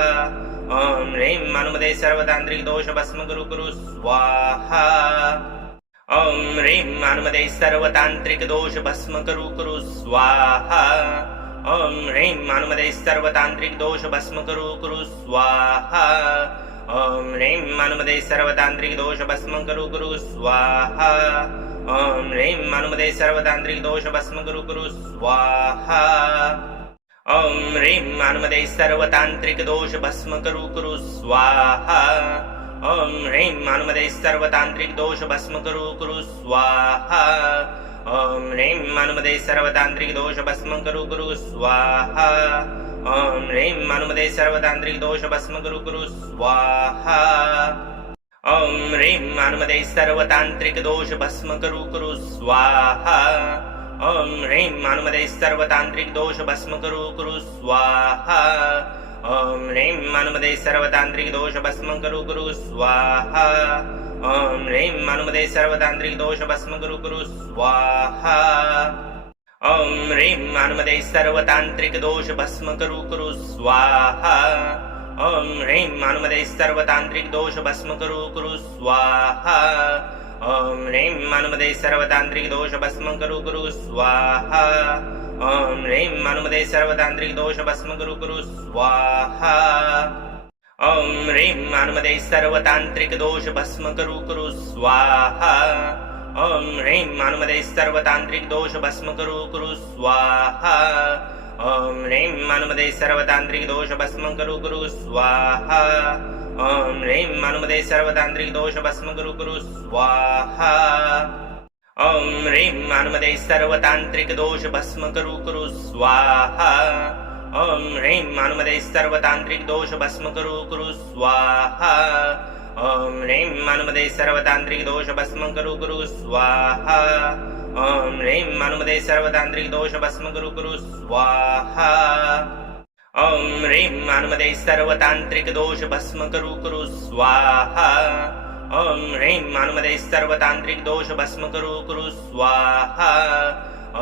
ॐ ह्रीं मानुमदे सर्वतांत्रिक दोष भस्म करू कुरु स्वाहा ॐ ह्रीं मानुमदे सर्वतांत्रिक दोष भस्म करू कुरु स्वाहा ॐ ह्रीं मानुमदे सर्वतांत्रिक दोष भस्म करू कुरु स्वाहा ॐ ह्रीं मानुमदे सर्वतांत्रिक दोष भस्म करू कुरु स्वाहा ॐ ह्रीं मानुमदे सर्वतांत्रिक दोष भस्म करू कुरु स्वाहा ॐ ह्रीं मानुमदे सर्वतांत्रिक दोष भस्म करू कुरु स्वाहा ॐ ह्रीं मानुमदे सर्वतांत्रिक दोष भस्म करू कुरु स्वाहा ॐ ह्रीं मानुमदे सर्वतांत्रिक दोष भस्म करू कुरु स्वाहा ॐ ह्रीं मानुमदे सर्वतांत्रिक दोष भस्म करू कुरु स्वाहा ॐ ह्रीं मानुमदे सर्वतांत्रिक दोष भस्म करू कुरु स्वाहा ॐ ह्रीं मानुमदे सर्वतांत्रिक दोष भस्म करू कुरु स्वाहा ॐ ह्रीं मानुमदे सर्वतांत्रिक दोष भस्म करू कुरु स्वाहा ॐ ह्रीं मानुमदे सर्वतांत्रिक दोष भस्म करू कुरु स्वाहा ॐ ह्रीं मानुमदे सर्वतांत्रिक दोष भस्म करू कुरु स्वाहा ॐ ह्रीं मानुमदे सर्वतांत्रिक दोष भस्म करू कुरु स्वाहा ॐ ह्रीं मानुमदे सर्वतांत्रिक दोष भस्म करू कुरु स्वाहा ॐ ह्रीं मानुमदे सर्वतांत्रिक दोष भस्म करू कुरु स्वाहा ॐ ह्रीं मानुमदे सर्वतांत्रिक दोष भस्म करू कुरु स्वाहा ॐ ह्रीं मानुमदे सर्वतांत्रिक दोष भस्म करू कुरु स्वाहा ॐ ह्रीं मानुमदे सर्वतांत्रिक दोष भस्म करू कुरु स्वाहा ॐ ह्रीं मानुमदे सर्वतांत्रिक दोष भस्म करू कुरु स्वाहा ॐ ह्रीं मानुमदे सर्वतांत्रिक दोष भस्म करू कुरु स्वाहा ॐ ह्रीं मानुमदे सर्वतांत्रिक दोष भस्म करू कुरु स्वाहा ॐ ह्रीं मानुमदे सर्वतांत्रिक दोष भस्म करू कुरु स्वाहा ॐ ह्रीं मानुमदे सर्वतांत्रिक दोष भस्म करू कुरु स्वाहा ॐ ह्रीं मानुमदे सर्वतांत्रिक दोष भस्म करू कुरु स्वाहा ॐ ह्रीं मानुमदे सर्वतांत्रिक दोष भस्म करू कुरु स्वाहा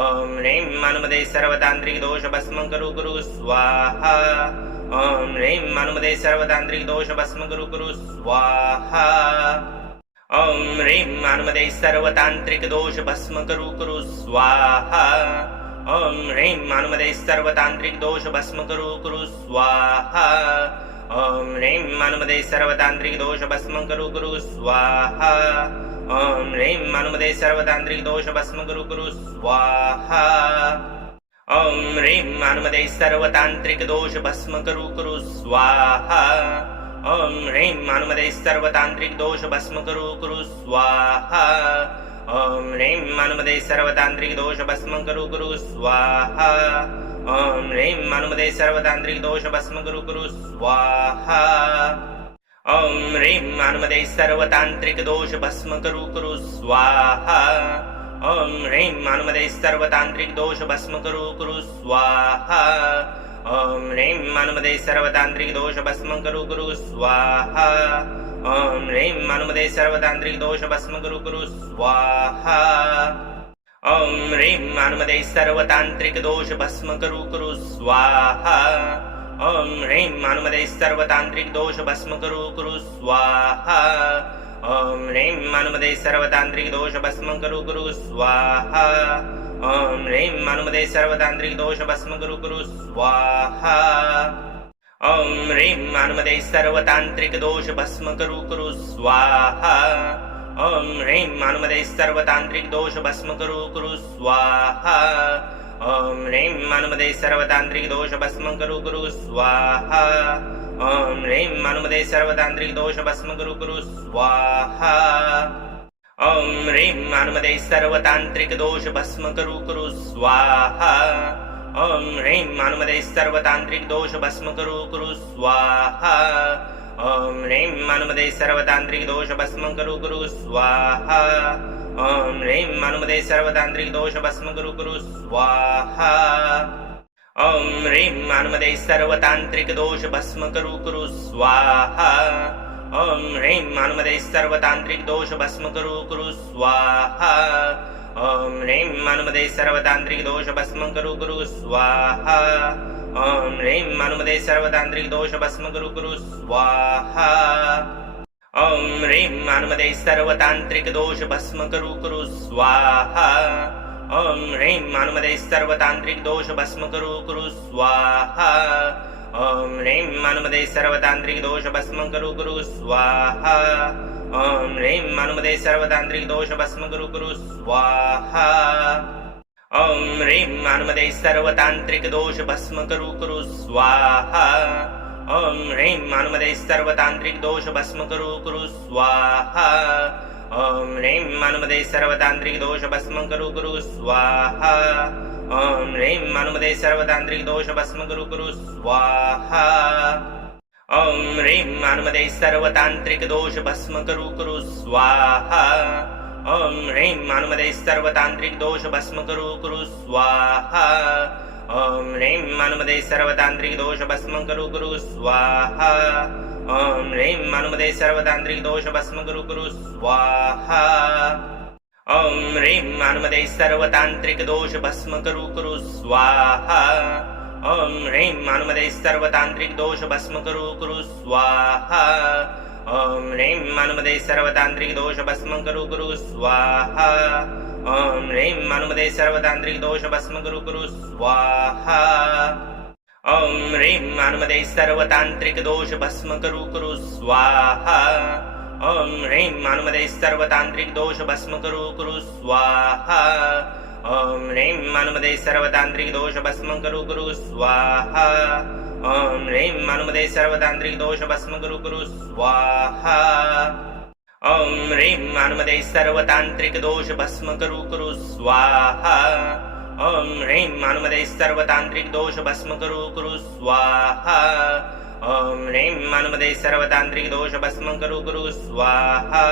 ॐ ह्रीं मानुमदे सर्वतांत्रिक दोष भस्म करू कुरु स्वाहा ॐ ह्रीं मानुमदे सर्वतांत्रिक दोष भस्म करू कुरु स्वाहा ॐ ह्रीं मानुमदे सर्वतांत्रिक दोष भस्म करू कुरु स्वाहा ॐ ह्रीं मानुमदे सर्वतांत्रिक दोष भस्म करू कुरु स्वाहा ॐ ह्रीं मानुमदे सर्वतांत्रिक दोष भस्म करू कुरु स्वाहा ॐ ह्रीं मानुमदे सर्वतांत्रिक दोष भस्म करू कुरु स्वाहा ॐ ह्रीं मानुमदे सर्वतांत्रिक दोष भस्म करू कुरु स्वाहा ॐ ह्रीं मानुमदे सर्वतांत्रिक दोष भस्म करू कुरु स्वाहा ॐ ह्रीं मानुमदे सर्वतांत्रिक दोष भस्म करू कुरु स्वाहा ॐ ह्रीं मानुमदे सर्वतांत्रिक दोष भस्म करू कुरु स्वाहा ॐ ह्रीं मानुमदे सर्वतांत्रिक दोष भस्म करू कुरु स्वाहा ॐ ह्रीं मानुमदे सर्वतांत्रिक दोष भस्म करू कुरु स्वाहा ॐ ह्रीं मानुमदे सर्वतांत्रिक दोष भस्म करू कुरु स्वाहा ॐ ह्रीं मानुमदे सर्वतांत्रिक दोष भस्म करू कुरु स्वाहा ॐ ह्रीं मानुमदे सर्वतांत्रिक दोष भस्म करू कुरु स्वाहा ॐ ह्रीं मानुमदे सर्वतांत्रिक दोष भस्म करू कुरु स्वाहा ॐ ह्रीं मानुमदे सर्वतांत्रिक दोष भस्म करू कुरु स्वाहा ॐ ह्रीं मानुमदे सर्वतांत्रिक दोष भस्म करू कुरु स्वाहा ॐ ह्रीं मानुमदे सर्वतांत्रिक दोष भस्म करू कुरु स्वाहा ॐ ह्रीं मानुमदे सर्वतांत्रिक दोष भस्म करू कुरु स्वाहा ॐ ह्रीं मानुमदे सर्वतांत्रिक दोष भस्म करू कुरु स्वाहा ॐ ह्रीं मानुमदे सर्वतांत्रिक दोष भस्म करू कुरु स्वाहा ॐ ह्रीं मानुमदे सर्वतांत्रिक दोष भस्म करू कुरु स्वाहा ॐ ह्रीं मानुमदे सर्वतांत्रिक दोष भस्म करू कुरु स्वाहा ॐ ह्रीं मानुमदे सर्वतांत्रिक दोष भस्म करू कुरु स्वाहा ॐ ह्रीं मानुमदे सर्वतांत्रिक दोष भस्म करू कुरु स्वाहा ॐ ह्रीं मानुमदे सर्वतांत्रिक दोष भस्म करू कुरु स्वाहा ॐ ह्रीं मानुमदे सर्वतांत्रिक दोष भस्म करू कुरु स्वाहा ॐ ह्रीं मानुमदे सर्वतांत्रिक दोष भस्म करू कुरु स्वाहा ॐ ह्रीं मानुमदे सर्वतांत्रिक दोष भस्म करू कुरु स्वाहा ॐ ह्रीं मानुमदे सर्वतांत्रिक दोष भस्म करू कुरु स्वाहा ॐ ह्रीं मानुमदे सर्वतांत्रिक दोष भस्म करू कुरु स्वाहा ॐ ह्रीं मानुमदे सर्वतांत्रिक दोष भस्म करू कुरु स्वाहा ॐ ह्रीं मानुमदे सर्वतांत्रिक दोष भस्म करू कुरु स्वाहा ॐ ह्रीं मानुमदे सर्वतांत्रिक दोष भस्म करू कुरु स्वाहा ॐ ह्रीं मानुमदे सर्वतांत्रिक दोष भस्म करू कुरु स्वाहा ॐ ह्रीं मानुमदे सर्वतांत्रिक दोष भस्म करू कुरु स्वाहा ॐ ह्रीं मानुमदे सर्वतांत्रिक दोष भस्म करू कुरु स्वाहा ॐ ह्रीं मानुमदे सर्वतांत्रिक दोष भस्म करू कुरु स्वाहा ॐ ह्रीं मानुमदे सर्वतांत्रिक दोष भस्म करू कुरु स्वाहा ॐ ह्रीं मानुमदे सर्वतांत्रिक दोष भस्म करू कुरु स्वाहा ॐ ह्रीं मानुमदे सर्वतांत्रिक दोष भस्म करू कुरु स्वाहा ॐ ह्रीं मानुमदे सर्वतांत्रिक दोष भस्म करू कुरु स्वाहा ॐ ह्रीं मानुमदे सर्वतांत्रिक दोष भस्म करू कुरु स्वाहा ॐ ह्रीं मानुमदे सर्वतांत्रिक दोष भस्म करू कुरु स्वाहा ॐ ह्रीं मानुमदे सर्वतांत्रिक दोष भस्म करू कुरु स्वाहा ॐ ह्रीं मानुमदे सर्वतांत्रिक दोष भस्म करू कुरु स्वाहा ॐ ह्रीं मानुमदे सर्वतांत्रिक दोष भस्म करू कुरु स्वाहा ॐ ह्रीं मानुमदे सर्वतांत्रिक दोष भस्म करू कुरु स्वाहा ॐ ह्रीं मानुमदे सर्वतांत्रिक दोष भस्म करू कुरु स्वाहा ॐ ह्रीं मानुमदे सर्वतांत्रिक दोष भस्म करू कुरु स्वाहा ॐ ह्रीं मानुमदे सर्वतांत्रिक दोष भस्म करू कुरु स्वाहा ॐ ह्रीं मानुमदे सर्वतांत्रिक दोष भस्म करू कुरु स्वाहा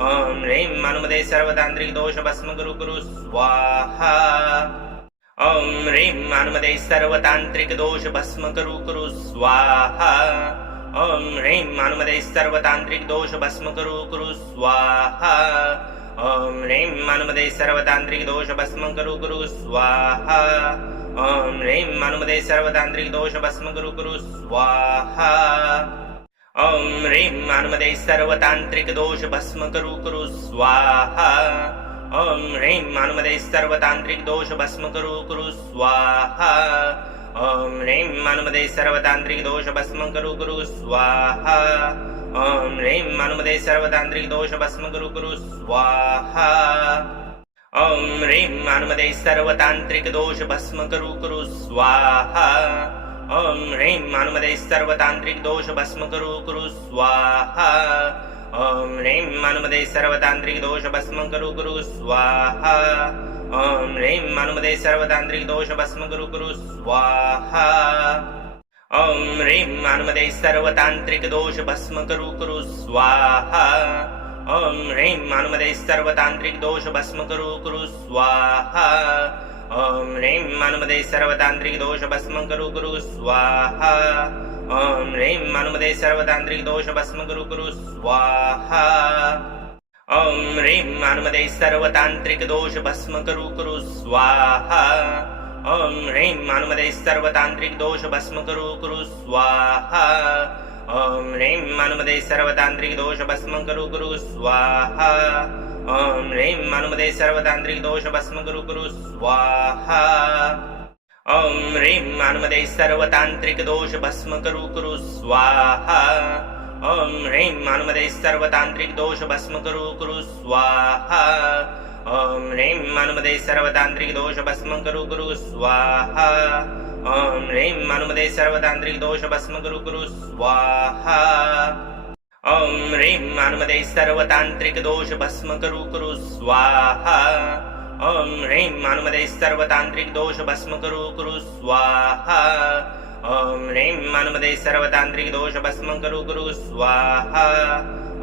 ॐ ह्रीं मानुमदे सर्वतांत्रिक दोष भस्म करू कुरु स्वाहा ॐ ह्रीं मानुमदे सर्वतांत्रिक दोष भस्म करू कुरु स्वाहा ॐ ह्रीं मानुमदे सर्वतांत्रिक दोष भस्म करू कुरु स्वाहा ॐ ह्रीं मानुमदे सर्वतांत्रिक दोष भस्म करू कुरु स्वाहा ॐ ह्रीं मानुमदे सर्वतांत्रिक दोष भस्म करू कुरु स्वाहा ॐ ह्रीं हनुमते सर्वतान्त्रिक दोष भस्म कुरु स्वाहा ॐ ह्रीं हनुमते सर्वतान्त्रिक दोष भस्म कुरु स्वाहा ॐ ह्रीं हनुमते सर्वतान्त्रिक दोष भस्म कुरु स्वाहा ॐ ह्रीं हनुमते सर्वतान्त्रिक दोष भस्म कुरु स्वाहा ॐ ह्रीं हनुमते सर्वतान्त्रिक दोष भस्म कुरु स्वाहा ॐ ह्रीं हनुमते सर्वतान्त्रिक दोष भस्म कुरु स्वाहा ॐ ह्रीं हनुमते सर्वतान्त्रिक दोष भस्म कुरु स्वाहा ॐ ह्रीं हनुमते सर्वतान्त्रिक दोष भस्म कुरु स्वाहा ॐ ह्रीं हनुमते सर्वतान्त्रिक दोष भस्म कुरु स्वाहा ॐ ह्रीं हनुमते सर्वतान्त्रिक दोष भस्म कुरु स्वाहा ॐ ह्रीं हनुमते सर्वतान्त्रिक दोष भस्म कुरु स्वाहा ॐ ह्रीं हनुमते सर्वतान्त्रिक दोष भस्म कुरु स्वाहा ॐ ह्रीं हनुमते सर्वतान्त्रिक दोष भस्म कुरु स्वाहा ॐ ह्रीं हनुमते सर्वतान्त्रिक दोष भस्म कुरु स्वाहा ॐ ह्रीं हनुमते सर्वतान्त्रिक दोष भस्म कुरु स्वाहा ॐ ह्रीं हनुमते सर्वतान्त्रिक दोष भस्म कुरु स्वाहा ॐ ह्रीं हनुमते सर्वतान्त्रिक दोष भस्म कुरु स्वाहा ॐ ह्रीं हनुमते सर्वतान्त्रिक दोष भस्म कुरु स्वाहा ॐ ह्रीं हनुमते सर्वतान्त्रिक दोष भस्म कुरु स्वाहा ॐ ह्रीं हनुमते सर्वतान्त्रिक दोष भस्म कुरु स्वाहा ॐ ह्रीं हनुमते सर्वतान्त्रिक दोष भस्म कुरु स्वाहा ॐ ह्रीं हनुमते सर्वतान्त्रिक दोष भस्म कुरु स्वाहा ॐ ह्रीं हनुमते सर्वतान्त्रिक दोष भस्म कुरु स्वाहा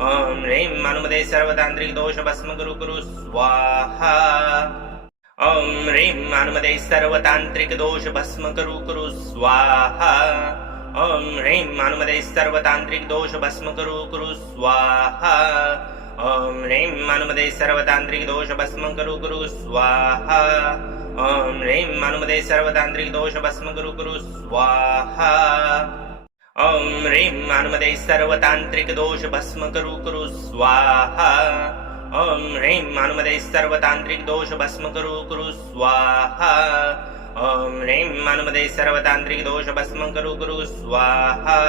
ॐ ह्रीं हनुमते सर्वतान्त्रिक दोष भस्म कुरु स्वाहा ॐ ह्रीं हनुमते सर्वतान्त्रिक दोष भस्म कुरु स्वाहा ॐ ह्रीं हनुमते सर्वतान्त्रिक दोष भस्म कुरु स्वाहा ॐ ह्रीं हनुमते सर्वतान्त्रिक दोष भस्म कुरु स्वाहा ॐ ह्रीं हनुमते सर्वतान्त्रिक दोष भस्म कुरु स्वाहा ॐ ह्रीं हनुमते सर्वतान्त्रिक दोष भस्म कुरु स्वाहा ॐ ह्रीं हनुमते सर्वतान्त्रिक दोष भस्म कुरु स्वाहा ॐ ह्रीं हनुमते सर्वतान्त्रिक दोष भस्म कुरु स्वाहा